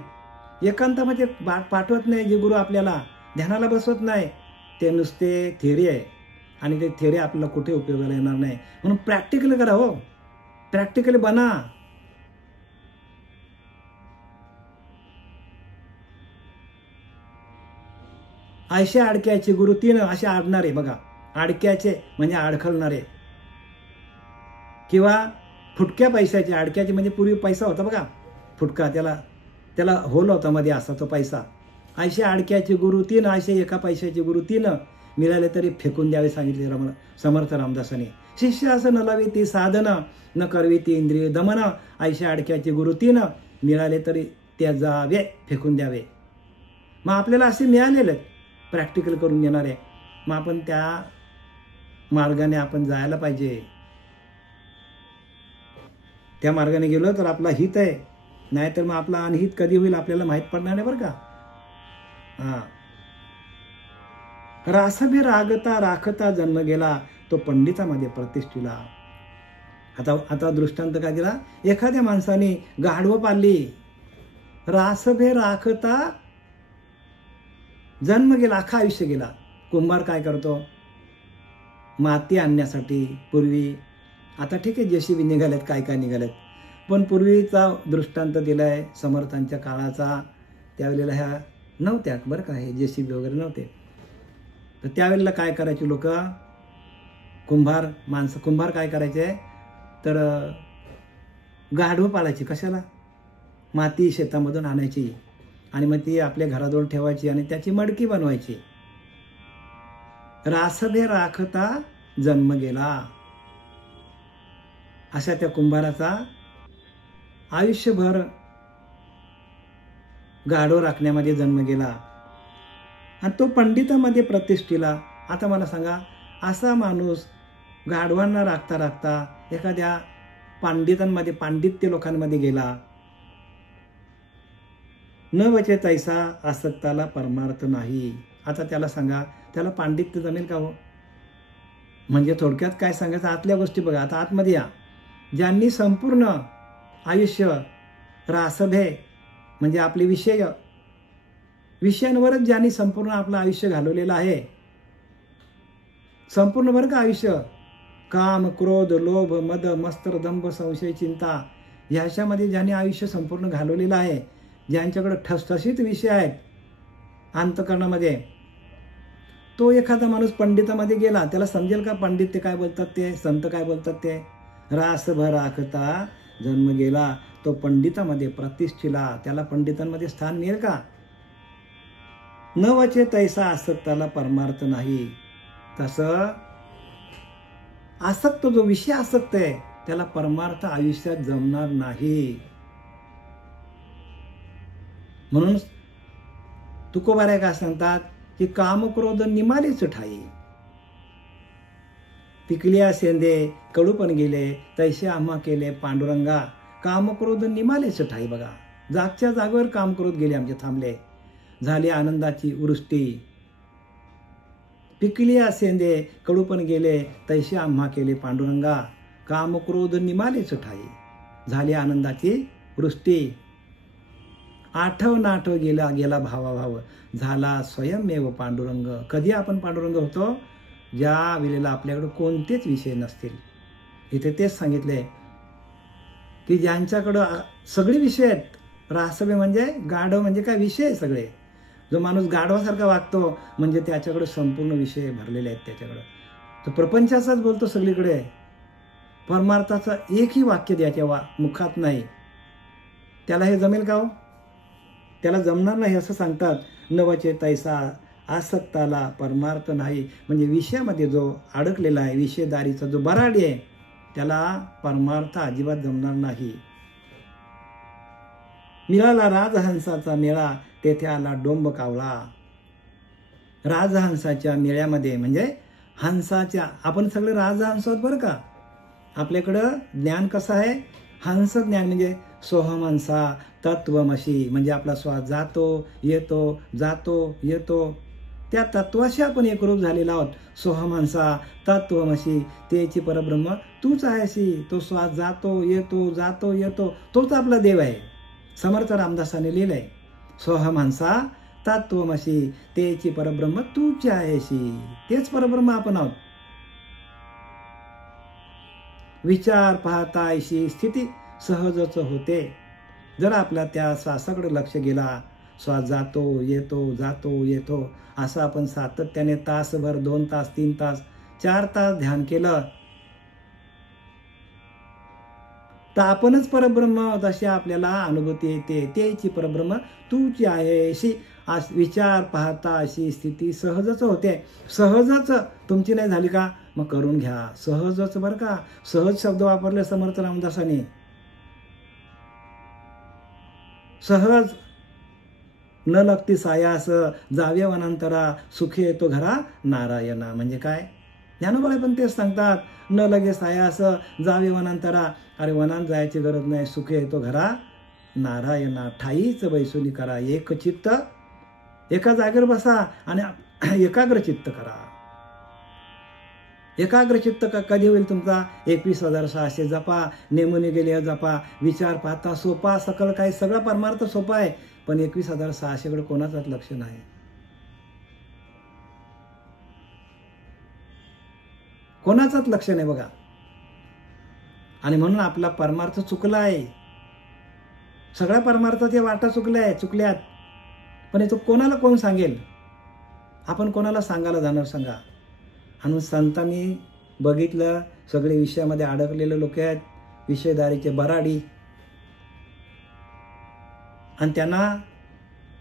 एकांतामध्ये पाठवत नाही जे गुरु आपल्याला, ध्यानाला बसवत नाही, ते नुसते थिअरी आहे. आणि ते थिअरी आपल्याला कुठे उपयोगाला येणार नाही. म्हणून प्रॅक्टिकल करा, हो, प्रॅक्टिकली बना. ऐशा अडक्याचे गुरु 3, असे आडणारे. बघा, अडक्याचे म्हणजे अडखळणारे, किंवा फुटक्या पैशाचे. अडक्याचे म्हणजे पूर्वी पैसा होता बघा, फुटका, त्याला होल होता मध्ये असा तो पैसा. ऐशा अडक्याचे गुरु 3, ऐशे एका पैशाचे गुरु 3, मिळाले तरी फेकून द्यावे सांगितले समर्थ रामदासाने. शिष्य असं न लाविती साधन, न करविती इंद्रिय दमन, ऐशा अडक्याचे गुरु 3, मिळाले तरी त्याजावे, फेकून द्यावे. मग आपल्याला असे मिळालेले प्रॅक्टिकल करून घेणारे, मग आपण त्या मार्गाने आपण जायला पाहिजे. त्या मार्गाने गेलो तर आपला हित आहे, नाहीतर मग आपला अनहित कधी होईल आपल्याला माहीत पडणार नाही बरं का. रासभे रागता राखता जन्म गेला, तो पंडितामध्ये प्रतिष्ठिला. आता दृष्टांत काय दिला? एखाद्या माणसाने गाढवं पाळली, रासभे राखता जन्म गेला, अख्खा आयुष्य गेला. कुंभार काय करतो? माती आणण्यासाठी पूर्वी आता ठीक आहे JCB निघालेत, काय काय निघालेत, पण पूर्वीचा दृष्टांत दिलाय समर्थांच्या काळाचा. त्यावेळेला ह्या नव्हत्या बरं का, हे JCB वगैरे नव्हते. तर त्यावेळेला काय करायचे लोक, कुंभार काय करायचे, तर गाढवं पाळायची. कशाला? माती शेतामधून आणायची आणि मग ती आपल्या घराजवळ ठेवायची आणि त्याची मडकी बनवायची. रासभे राखता जन्म गेला, अशा त्या कुंभाराचा आयुष्यभर गाढव राखण्यामध्ये जन्म गेला आणि तो पंडितामध्ये प्रतिष्ठिला. आता मला सांगा, असा माणूस गाढवांना राखता राखता एखाद्या पंडितांमध्ये, पांडित्य लोकांमध्ये गेला. न वचे तैसा आसक्ताला परमार्थ नाही. आता त्याला सांगा, त्याला पांडित्य जमेल का हो? म्हणजे थोडक्यात काय सांगायचं, आतल्या गोष्टी बघा. आता आतमध्ये या. ज्यांनी संपूर्ण आयुष्य रासभे म्हणजे आपले विषयांवरच ज्यांनी संपूर्ण आपलं आयुष्य घालवलेलं आहे, संपूर्ण बरं का आयुष्य, काम, क्रोध, लोभ, मद, मत्सर, दंभ, संशय, चिंता ह्याच्यामध्ये ज्यांनी आयुष्य संपूर्ण घालवलेलं आहे, ज्यांच्याकडे ठसठशीत विषय आहेत अंतःकरणामध्ये, तो एखादा माणूस पंडितामध्ये गेला, त्याला समजेल का पंडित काय बोलतात ते, संत काय बोलतात ते? रासभर राखता जन्म गेला, तो पंडितामध्ये प्रतिष्ठिला, त्याला पंडितांमध्ये स्थान मिळेल का? न वचे तैसा आसक्ताला परमार्थ नाही. तसं आसक्त, जो विषय आसक्त आहे, त्याला परमार्थ आयुष्यात जमणार नाही. म्हणून तुकोबाराय काय सांगतात की कामक्रोध निमालेच ठाई, पिकल्या सेंदे कडू पण गेले, तैसे आम्हा केले पांडुरंगा. कामक्रोध निमालेच ठाई. बघा, जागच्या जागेवर कामक्रोध गेले आमचे, थांबले. झाली आनंदाची वृष्टी. पिकल्या सेंदे कडू पण गेले, तैसे आम्हा केले पांडुरंगा. कामक्रोध निमालेच ठाई, झाली आनंदाची वृष्टी. आठव नाठव गेला गेला भावाभाव, झाला स्वयंमेव पांडुरंग. कधी आपण पांडुरंग होतो? ज्या वेळेला आपल्याकडे कोणतेच विषय नसतील. इथे तेच सांगितले की ज्यांच्याकडं सगळे विषय आहेत. रासभे म्हणजे गाढव म्हणजे काय, विषय सगळे. जो माणूस गाढवासारखा वागतो म्हणजे त्याच्याकडे संपूर्ण विषय भरलेले आहेत त्याच्याकडं. तो प्रपंचाचाच बोलतो सगळीकडे, परमार्थाचं एकही वाक्य त्याच्या मुखात नाही. त्याला हे जमेल का हो? त्याला जमणार नाही असं सांगतात. नवचे तैसा आसक्ताला परमार्थ नाही. म्हणजे विषयामध्ये जो अडकलेला आहे, विषयदारीचा जो बराडी आहे, त्याला परमार्थ अजिबात जमणार नाही. मिळाला राजहंसाचा मेळा, तेथे आला डोंब कावळा. राजहंसाच्या मेळ्यामध्ये म्हणजे हंसाच्या, आपण सगळे राजहंस आहोत बरं का. आपल्याकडं ज्ञान कसं आहे? हंस ज्ञान म्हणजे सोहमहंसा तत्वमशी, म्हणजे आपला श्वास जातो येतो जातो येतो, त्या तत्वाशी आपण एकरूप झालेला आहोत. सोहमहंसा तत्वमशी, तेची परब्रह्म तूच आहेसी. तो श्वास जातो येतो जातो येतो, तोच आपला देव आहे. समर्थ रामदासाने लिहिलंय, सोहमहंसा तत्वमशी, तेची परब्रह्म तूच आहेसी. तेच परब्रह्म आपण आहोत. विचार पाहता ऐशी स्थिती सहजच होते. जर आपला त्या श्वासाकडे लक्ष गेला, श्वास जातो येतो जातो येतो, असं आपण सातत्याने तासभर, 2 तास, 3 तास, 4 तास ध्यान केलं तर आपणच परब्रह्म तशी आपल्याला अनुभूती येते. तेची परब्रह्म तूची आहे अशी विचार पाहता अशी स्थिती सहजच होते. सहजच तुमची नाही झाली का? मग करून घ्या. सहजच बरं का, सहज शब्द वापरले समर्थ रामदासांनी. सहज न लागती सायास, जावे वनांतरा, सुखे येतो घरा नारायणा. म्हणजे काय? ज्ञानोबा पण तेच सांगतात, न लगे सायास, जावे वनांतरा. अरे वनात जायची गरज नाही, सुखे येतो घरा नारायणा. ठाईच बैसोली करा, एक चित्त, एका जागेवर बसा आणि एकाग्र चित्त करा. एकाग्र चित्त कधी होईल तुमचा? 21,600 जपा, नेमून गेले जपा, विचार पाहता सोपा, सकल काही सगळा परमार्थ सोपा आहे, पण 21,600 कडे कोणाचाच लक्ष नाही. कोणाचाच लक्ष नाही बघा. आणि म्हणून आपला परमार्थ चुकला आहे. सगळ्या परमार्थाच्या वाटा चुकल्यात. पण याचं कोणाला कोण सांगेल? आपण कोणाला सांगायला जाणार सांगा? आणि संतांनी बघितलं सगळे विषयामध्ये अडकलेले लोक आहेत, विषयदारीचे बराडी, आणि त्यांना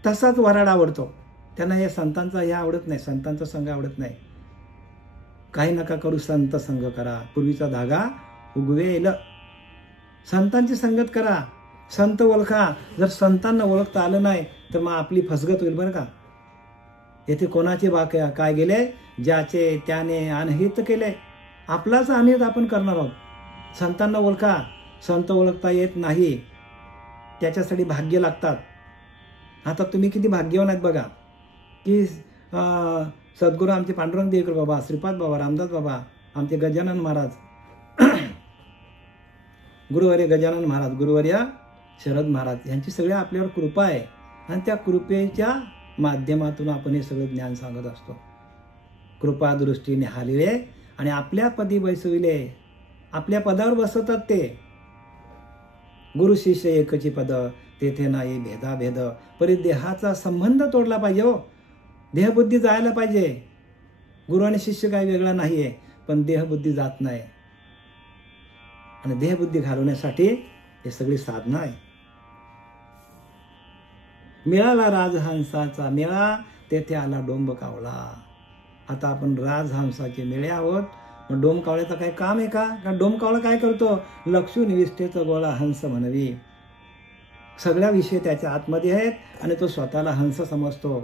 तसाच वराड आवडतो. त्यांना हे संतांचा हे आवडत नाही, संतांचा संघ आवडत नाही. काही नका करू, संत संघ करा, पूर्वीचा धागा उगवेल. संतांची संगत करा, संत ओळखा. जर संतांना ओळखता आलं नाही तर मग आपली फसगत होईल बरं का. येथे कोणाचे वाक्य काय गेले? ज्याचे त्याने अनहित केले. आपलाच अनहित आपण करणार आहोत. संतांना ओळखा. संत ओळखता येत नाही, त्याच्यासाठी भाग्य लागतात. आता तुम्ही किती भाग्यवान आहेत बघा की सद्गुरू आमचे पांडुरंग देवकर बाबा, श्रीपाद बाबा, रामदास बाबा, आमचे गजानन महाराज, गुरुवर्य गजानन महाराज, गुरुवर्य शरद महाराज, यांची सगळी आपल्यावर कृपा आहे. आणि त्या कृपेच्या माध्यमातून आपण हे सगळं ज्ञान सांगत असतो. कृपा दृष्टीने हालिले आणि आपल्या पदी बसविले. आपल्या पदावर बसवतात ते. गुरु शिष्य एकची पद, तेथे नाही भेदाभेद. परी देहाचा संबंध तोडला पाहिजे हो. देहबुद्धी जायला पाहिजे. गुरु आणि शिष्य काही वेगळा नाहीये, पण देहबुद्धी जात नाही. आणि देहबुद्धी घालवण्यासाठी हे सगळी साधना आहे. मिळाला राजहंसाचा मेळा, तेथे आला डोंब कावळा. आता आपण राजहंसाचे मेळे आहोत. मग डोंब कावळ्याचं काही काम आहे का? डोंब कावळा काय करतो? लक्षू निविष्ठेचा गोळा हंस म्हणवी. सगळ्या विषय त्याच्या आतमध्ये आहेत आणि तो स्वतःला हंस समजतो.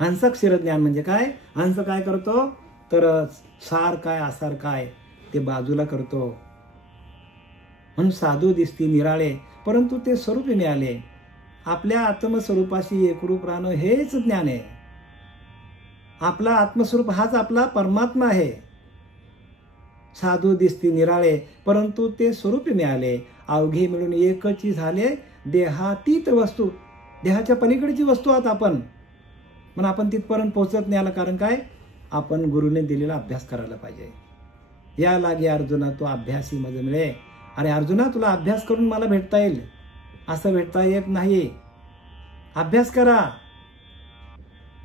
हंस क्षीरज्ञान म्हणजे काय? हंस काय करतो तर सार काय आसार काय ते बाजूला करतो. म्हणून साधू दिसती निराळे, परंतु ते स्वरूप मिळाले. आपल्या आत्मस्वरूपाशी एकरूप राहणं हेच ज्ञान आहे. आपला आत्मस्वरूप हाच आपला परमात्मा आहे. साधू दिसती निराळे, परंतु ते स्वरूप मिळाले. अवघे मिळून एकची झाले, देहातीत वस्तू. देहाच्या पलीकडची वस्तू आहात आपण. पण आपण तिथपर्यंत पोहोचत नाही आला. कारण काय? आपण गुरुने दिलेला अभ्यास करायला पाहिजे. या लागे अर्जुना तो अभ्यासी मज मिळे. अरे अर्जुना, तुला अभ्यास करून मला भेटता येईल असं भेटता येत नाही. अभ्यास करा.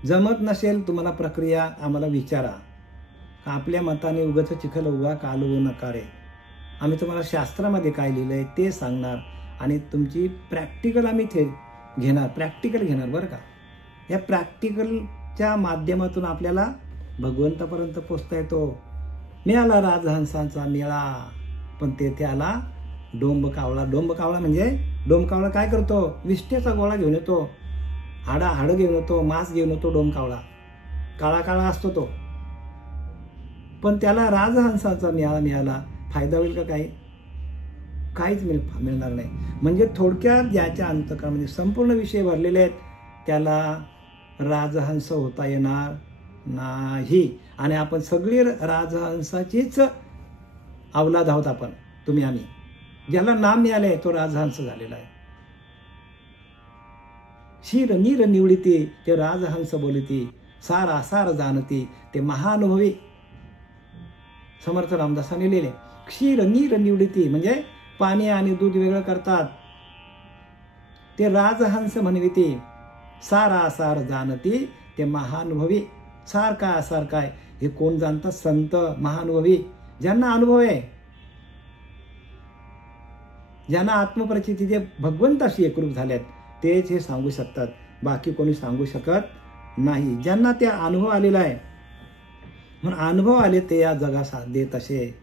जमत नसेल तुम्हाला प्रक्रिया आम्हाला विचारा. आपल्या मताने उगाच चिखल उगा कालवू नका रे. आम्ही तुम्हाला शास्त्रामध्ये काय लिहिलंय ते सांगणार आणि तुमची प्रॅक्टिकल आम्ही घेणार, प्रॅक्टिकल घेणार बरं का. या प्रॅक्टिकलच्या माध्यमातून आपल्याला भगवंतापर्यंत पोचता येतो. मिळाला राजहंसाचा मेळा, पण तेथे आला डोंब कावळा. डोंब कावळा म्हणजे डोंब कावळा काय करतो? विष्ठेचा गोळा घेऊन येतो, हाडं घेऊन येतो, मांस घेऊन येतो. डोंब कावळा काळा काळा असतो तो. पण त्याला राजहंसाचा मेळा मिळाला, फायदा होईल का? काही काहीच मिळणार नाही. म्हणजे थोडक्यात ज्याच्या अंतःकरणामध्ये संपूर्ण विषय भरलेले आहेत त्याला राजहंस होता येणार नाही. आणि आपण सगळी राजहंसाचीच अवलाद आहोत आपण, तुम्ही आम्ही. ज्याला नाम मिळाले तो राजहंस झालेला आहे. शिर नीर निवडिती ते राजहंस बोलती, सार आसार जाणती ते महाअनुभवी. समर्थ रामदासांनी लिहिले. क्षीर नीर निवडिती म्हणजे पाणी आणि दूध वेगळं करतात ते राजहंस म्हणविती. सार आसार जाणती ते महाअनुभवी. सार काय आसार काय हे कोण जाणतात? संत महाअनुभवी, ज्यांना अनुभव आहे, ज्यांना आत्मप्रचिती, जे भगवंताशी एकरूप झाल्यात तेच हे सांगू शकतात. बाकी कोणी सांगू शकत नाही. ज्यांना ते अनुभव आलेला आहे, म्हणून अनुभव आले ते या जगा देत असे.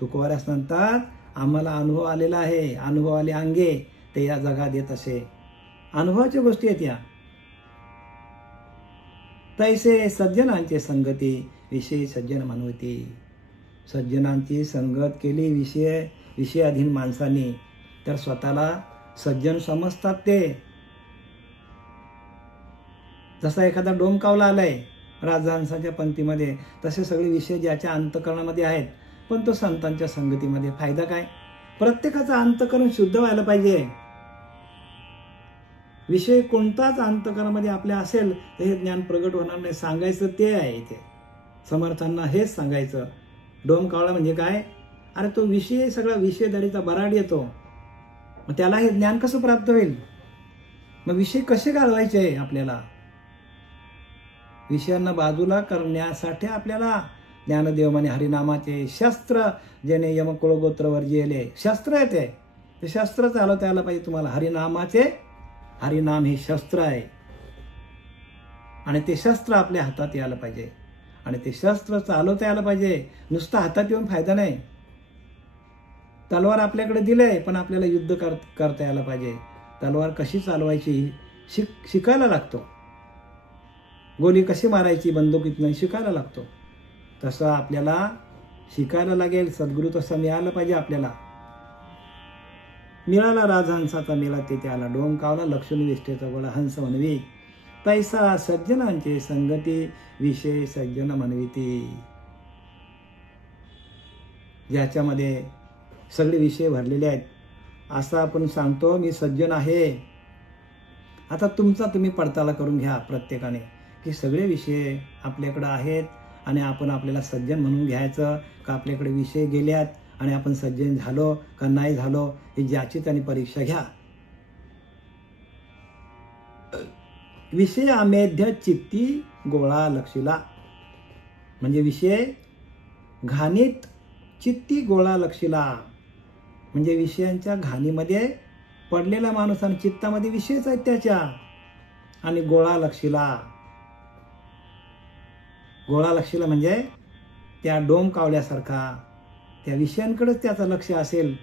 तुकोबारास म्हणतात आम्हाला अनुभव आलेला आहे, अनुभव आले अंगे ते या जगा देत असे. अनुभवाच्या गोष्टी आहेत या. तैसे सज्जनांचे संगती विषयी सज्जन म्हणवती. सज्जनांची संगत केली विषयाधीन माणसांनी तर स्वतःला सज्जन समजतात ते. जसा एखादा डोंब कावला आलाय राजहंसाच्या पंक्तीमध्ये, तसे सगळे विषय ज्याच्या अंतःकरणामध्ये आहेत. पण तो संतांच्या संगतीमध्ये फायदा काय? प्रत्येकाचं अंतःकरण शुद्ध व्हायला पाहिजे. विषय कोणताच अंतःकरणामध्ये आपल्या असेल तर हे ज्ञान प्रगट होणार नाही. सांगायचं ते आहे इथे. समर्थांना हेच सांगायचं. डोंब कावळा म्हणजे काय? अरे तो विषय सगळा विषयदारीचा बराड येतो, मग त्याला हे ज्ञान कसं प्राप्त होईल? मग विषय कसे घालवायचे आपल्याला? विषयांना बाजूला करण्यासाठी आपल्याला ज्ञानदेव म्हणे हरिनामाचे शस्त्र जेणे यमकुळगोत्र वर्जिले, शस्त्र आहे ते शस्त्र चालवता यायला पाहिजे तुम्हाला. हरिनाम हे शस्त्र आहे आणि ते शस्त्र आपल्या हातात यायला पाहिजे आणि ते शस्त्र चालवता यायला पाहिजे. नुसतं हातात येऊन फायदा नाही. तलवार आपल्याकडे दिले पण आपल्याला युद्ध करता यायला पाहिजे. तलवार कशी चालवायची शिकायला लागतो. गोली कशी मारायची बंदुकीतनं शिकायला लागतो. तसं आपल्याला शिकायला लागेल. सद्गुरू तसं मिळालं पाहिजे आपल्याला. मिळाला राजहंसाचा मेला तेथे आला, डोंकावला लक्ष्मी विष्ठेचा गोळा हंस म्हणवी, तैसा सज्जनांचे संगती विषय सज्जन म्हणविती. ज्याच्यामध्ये सगळे विषय भरलेले आहेत. असं आपण सांगतो मी सज्जन आहे. आता तुमचा तुम्ही पडताळा करून घ्या प्रत्येकाने की सगळे विषय आपल्याकडे आहेत आणि आपण आपल्याला सज्जन म्हणून घ्यायचं का आपल्याकडे विषय गेल्यात आणि आपण सज्जन झालो का नाही झालो हे ज्याची त्यांनी परीक्षा घ्या. विषय अमेध्य चित्ती गोळा लक्षिला, म्हणजे विषय घाणीत चित्ती गोळा लक्षिला, म्हणजे विषयांच्या घाणीमध्ये पडलेला माणूस आणि चित्तामध्ये विषयच आहेत त्याच्या. आणि गोळा लक्षिला, गोळा लक्षिला म्हणजे त्या डोम कावल्यासारखा त्या विषयांकडेच त्याचं लक्ष असेल.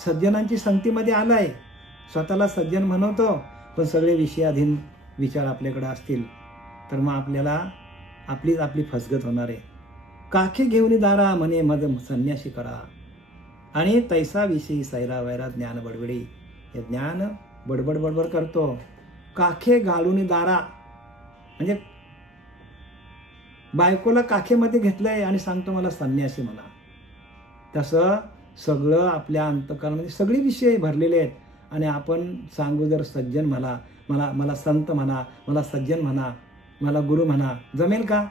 सज्जनांची संगतीमध्ये आलाय, स्वतःला सज्जन म्हणवतो पण सगळे विषयाधीन विचार आपल्याकडे असतील तर मग आपल्याला आपली फसगत होणार आहे. काखे घेऊन दारा म्हणे मद संन्यासी करा, आणि तैसा विषयी सैरा वैरा ज्ञान बडबडी. हे ज्ञान बडबड बडबड करतो. काखे घालून दारा म्हणजे बायकोला काखेमध्ये घेतलंय आणि सांगतो मला संन्यासी म्हणा. तसं सगळं आपल्या अंतःकरणामध्ये सगळे विषय भरलेले आहेत आणि आपण सांगू जर सज्जन म्हणा, मला संत म्हणा, मला सज्जन म्हणा, मला गुरु म्हणा, जमेल का?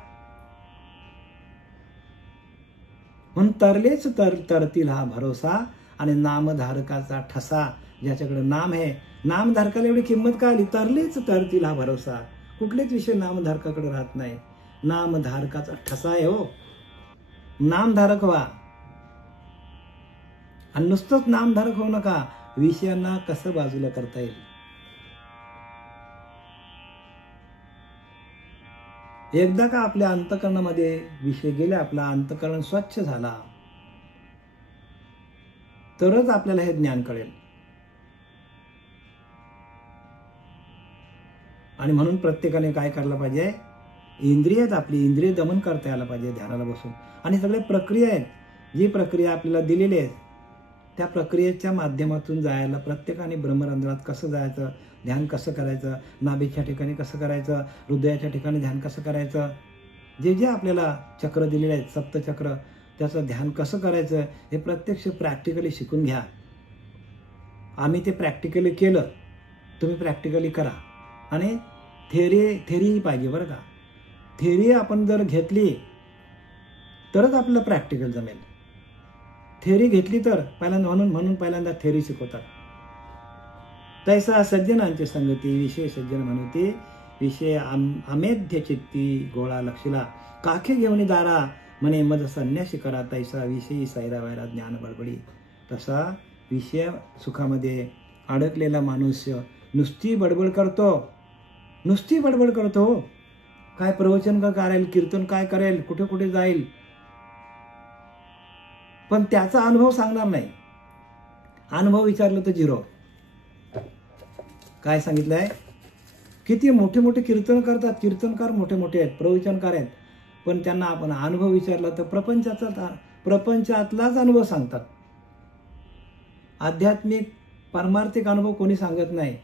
म्हणून तरलेच तरतील हा भरोसा आणि नामधारकाचा ठसा. ज्याच्याकडे नाम आहे, नामधारकाला एवढी किंमत का आली? तरलेच तरतील हा भरोसा. कुठलेच विषय नामधारकाकडे राहत नाही. नामधारकाचा ठसा आहे हो. नामधारक व्हा आणि नुसतंच नामधारक होऊ नका. विषयांना कसं बाजूला करता येईल. एकदा का आपल्या अंतःकरणामध्ये विषय गेले, आपला अंतःकरण स्वच्छ झाला तरच आपल्याला हे ज्ञान कळेल. आणि म्हणून प्रत्येकाने काय करायला पाहिजे? इंद्रियात आपली इंद्रिय दमन करता यायला पाहिजे ध्यानाला बसून. आणि सगळे प्रक्रिया आहेत, जी प्रक्रिया आपल्याला दिलेली आहे त्या प्रक्रियेच्या माध्यमातून जायला प्रत्येकाने ब्रह्मरंध्रात कसं जायचं, ध्यान कसं करायचं, नाभीच्या ठिकाणी कसं करायचं, हृदयाच्या ठिकाणी ध्यान कसं करायचं, जे जे आपल्याला चक्र दिलेले आहेत सप्तचक्र, त्याचं ध्यान कसं करायचं हे प्रत्यक्ष प्रॅक्टिकली शिकून घ्या. आम्ही ते प्रॅक्टिकली केलं, तुम्ही प्रॅक्टिकली करा. आणि थेअरी पाहिजे बरं का. थेअरी आपण जर घेतली तरच आपल्याला प्रॅक्टिकल जमेल. थेअरी घेतली तर म्हणून पहिल्यांदा थेअरी शिकवतात. तैसा सज्जनांची संगती विषय सज्जन म्हणती, विषय अमेध्य चित्ती गोळा लक्षिला, काखे घेऊन दारा म्हणे मज संन्यासी करा, तैसा विषयी सैरा वैरा ज्ञान बडबडी. तसा विषय सुखामध्ये अडकलेला मनुष्य नुसती बडबड करतो. काय प्रवचन का करेल, कीर्तन काय करेल, कुठे कुठे जाईल, पण त्याचा अनुभव सांगणार नाही. अनुभव विचारलं तर झिरो. काय सांगितलंय? किती मोठे मोठे कीर्तन करतात, कीर्तनकार मोठे मोठे आहेत, प्रवचनकार आहेत, पण त्यांना आपण अनुभव विचारला तर प्रपंचातलाच अनुभव सांगतात. आध्यात्मिक पारमार्थिक अनुभव कोणी सांगत नाही.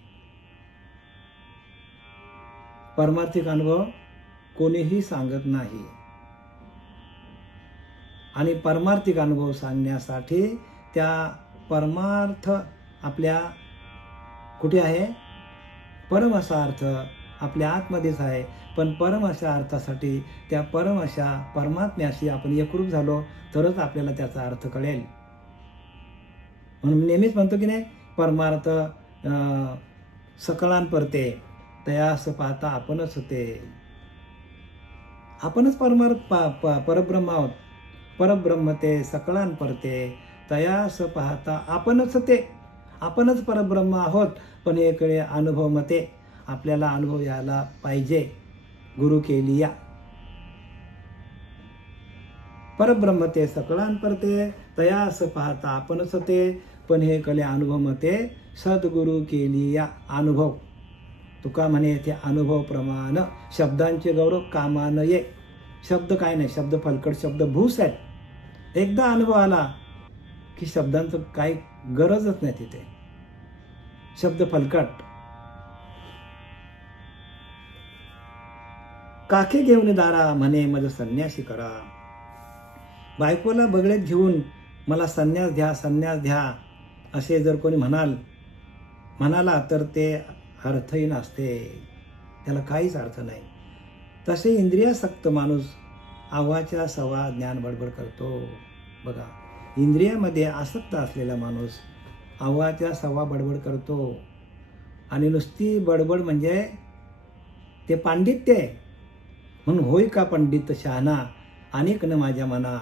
पारमार्थिक अनुभव कोणीही सांगत नाही. आणि पारमार्थिक अनुभव सांगण्यासाठी त्या परमार्थ आपल्या कुठे आहे? परमसार्थ आपल्या आतमध्येच आहे. पण परम अशा अर्थासाठी त्या परम अशा परमात्म्याशी आपण एकरूप झालो तरच आपल्याला त्याचा अर्थ कळेल. म्हणून नेहमीच म्हणतो की नाही, परमार्थ सकलान परते तयास पाहता आपणच होते. आपणच परब्रह्म आहोत. परब्रह्म ते सकलान परते तयास पाहता आपणच होते. आपणच परब्रह्म आहोत. पण एकडे अनुभव मते आपल्याला अनुभव यायला पाहिजे. गुरु केली या परब्रह्म ते सकलान परते तयास पाहता आपणच होते. पण हे कले अनुभव मते सद्गुरु केली या अनुभव. तुका म्हणे येथे अनुभव प्रमाण शब्दांचे गौरव कामा नये. शब्द काय नाही, शब्द फलकट, शब्द भूस आहेत. एकदा अनुभव आला की शब्दांचं काही गरजच नाही तिथे. शब्द फलकट. काके घेऊन दारा म्हणे मज संन्यासी करा. बायकोला बगळ्यात घेऊन मला संन्यास द्या, संन्यास द्या असे जर कोणी म्हणाला तर ते अर्थहीन असते. त्याला काहीच अर्थ नाही. तसे इंद्रियासक्त माणूस आवाच्या सवा ज्ञान बडबड करतो. बघा, इंद्रियामध्ये आसक्त असलेला माणूस आवाच्या सवा बडबड करतो. आणि नुसती बडबड म्हणजे ते पांडित्य आहे. म्हणून होय का पंडित शहाणा अनेक न माझ्या मना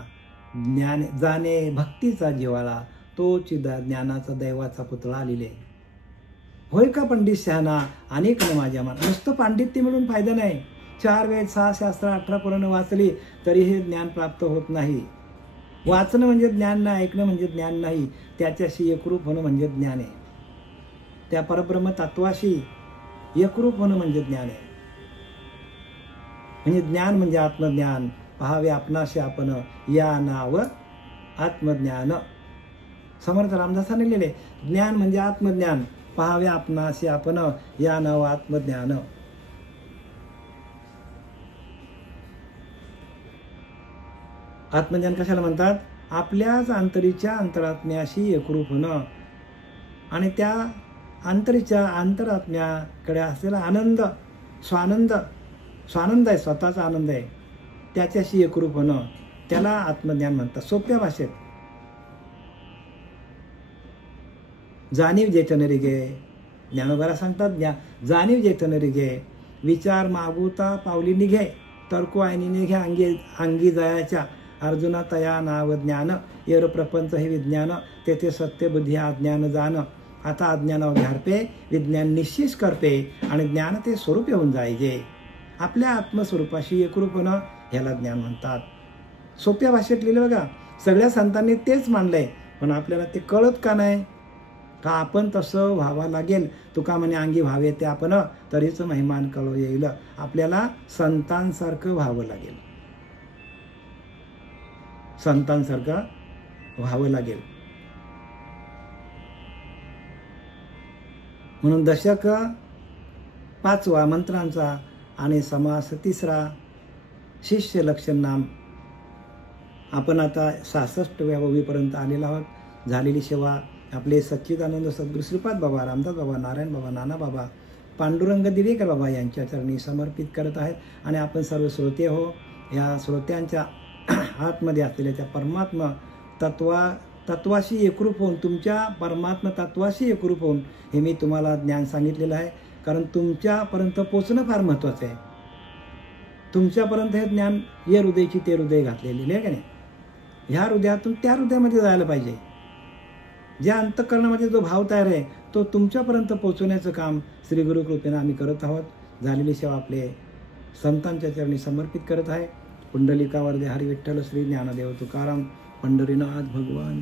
ज्ञान जाणे भक्तीचा जिव्हाळा तोच ज्ञानाचा दैवाचा पुतळा लिहिले. होय का पंडित शहाणा अनेक न माझ्या मना. नुसतं पांडित्य मिळून फायदा नाही. 4 वेद 6 शास्त्र 18 पुराण वाचली तरी हे ज्ञान प्राप्त होत नाही. वाचणं म्हणजे ज्ञान नाही, ऐकणं म्हणजे ज्ञान नाही. त्याच्याशी एकरूप होणं म्हणजे ज्ञान आहे. त्या परब्रह्म तत्वाशी एकरूप होणं म्हणजे ज्ञान आहे. म्हणजे ज्ञान म्हणजे आत्मज्ञान. पहावे आपणाशी आपण या नाव आत्मज्ञान. समर्थ रामदासाने लिहिले, ज्ञान म्हणजे आत्मज्ञान. पहावे आपणाशी आपण या नाव आत्मज्ञान. आत्मज्ञान कशाला म्हणतात? आपल्याच अंतरीच्या अंतरात्म्याशी एकरूप होणं आणि त्या अंतरीच्या अंतरात्म्याकडे असलेला आनंद, स्वानंद आहे, स्वतःचा आनंद आहे, त्याच्याशी एकरूप होणं, त्याला आत्मज्ञान म्हणतात. सोप्या भाषेत जाणीव जेतनरी गे. ज्ञानोबाला सांगतात, जाणीव जेतनरी गे विचार मागुता पावली निघे तर्को आयनी निघे अंगी जयाच्या अर्जुना तया नाव ज्ञान येर प्रपंच हे विज्ञान तेथे सत्य बुद्धी अज्ञान जाण. आता अज्ञानावर घारपे विज्ञान निश्चित करपे आणि ज्ञान ते स्वरूप होऊन जायचे. आपल्या आत्मस्वरूपाशी एकरूप होणं ह्याला ज्ञान म्हणतात. सोप्या भाषेत लिहिलं बघा. सगळ्या संतांनी तेच मानलंय. पण आपल्याला ते कळत का नाही? का आपण तसं व्हावं लागेल. तुका म्हणे अंगी व्हावे ते आपण तरीच महिमान कळू येईल. आपल्याला संतांसारखं व्हावं लागेल. संतांसारखं व्हावं लागेल. म्हणून दशक 5वा मंत्रांचा आणि समास 3रा शिष्य लक्षण नाम. आपण आता 66व्या ओवीपर्यंत आलेलो आहोत. झालेली सेवा आपले सच्चिदानंद सद्गुरू श्रीपाद बाबा, रामदास बाबा, नारायण बाबा, नाना बाबा, पांडुरंग दिवेकर बाबा यांच्या चरणी समर्पित करत आहेत. आणि आपण सर्व श्रोते हो, या श्रोत्यांच्या आतमध्ये असलेल्या त्या परमात्मा तत्वाशी एकरूप होऊन, तुमच्या परमात्मा तत्वाशी एकरूप होऊन हे मी तुम्हाला ज्ञान सांगितलेलं आहे. कारण तुमच्यापर्यंत पोचणं फार महत्त्वाचं आहे. तुमच्यापर्यंत हे ज्ञान ये हृदयची ते हृदय घातलेले आहे का नाही. ह्या हृदयातून त्या हृदयामध्ये जायला पाहिजे. ज्या अंतःकरणामध्ये जो भाव तयार आहे तो तुमच्यापर्यंत पोचवण्याचं काम श्री गुरु कृपेनं आम्ही करत आहोत. झालेली सेवा आपले संतांच्या चरणी समर्पित करत आहे. पुंडलिकावरदे हरी विठ्ठल श्री ज्ञानदेव तुकाराम पंढरीनाथ भगवान.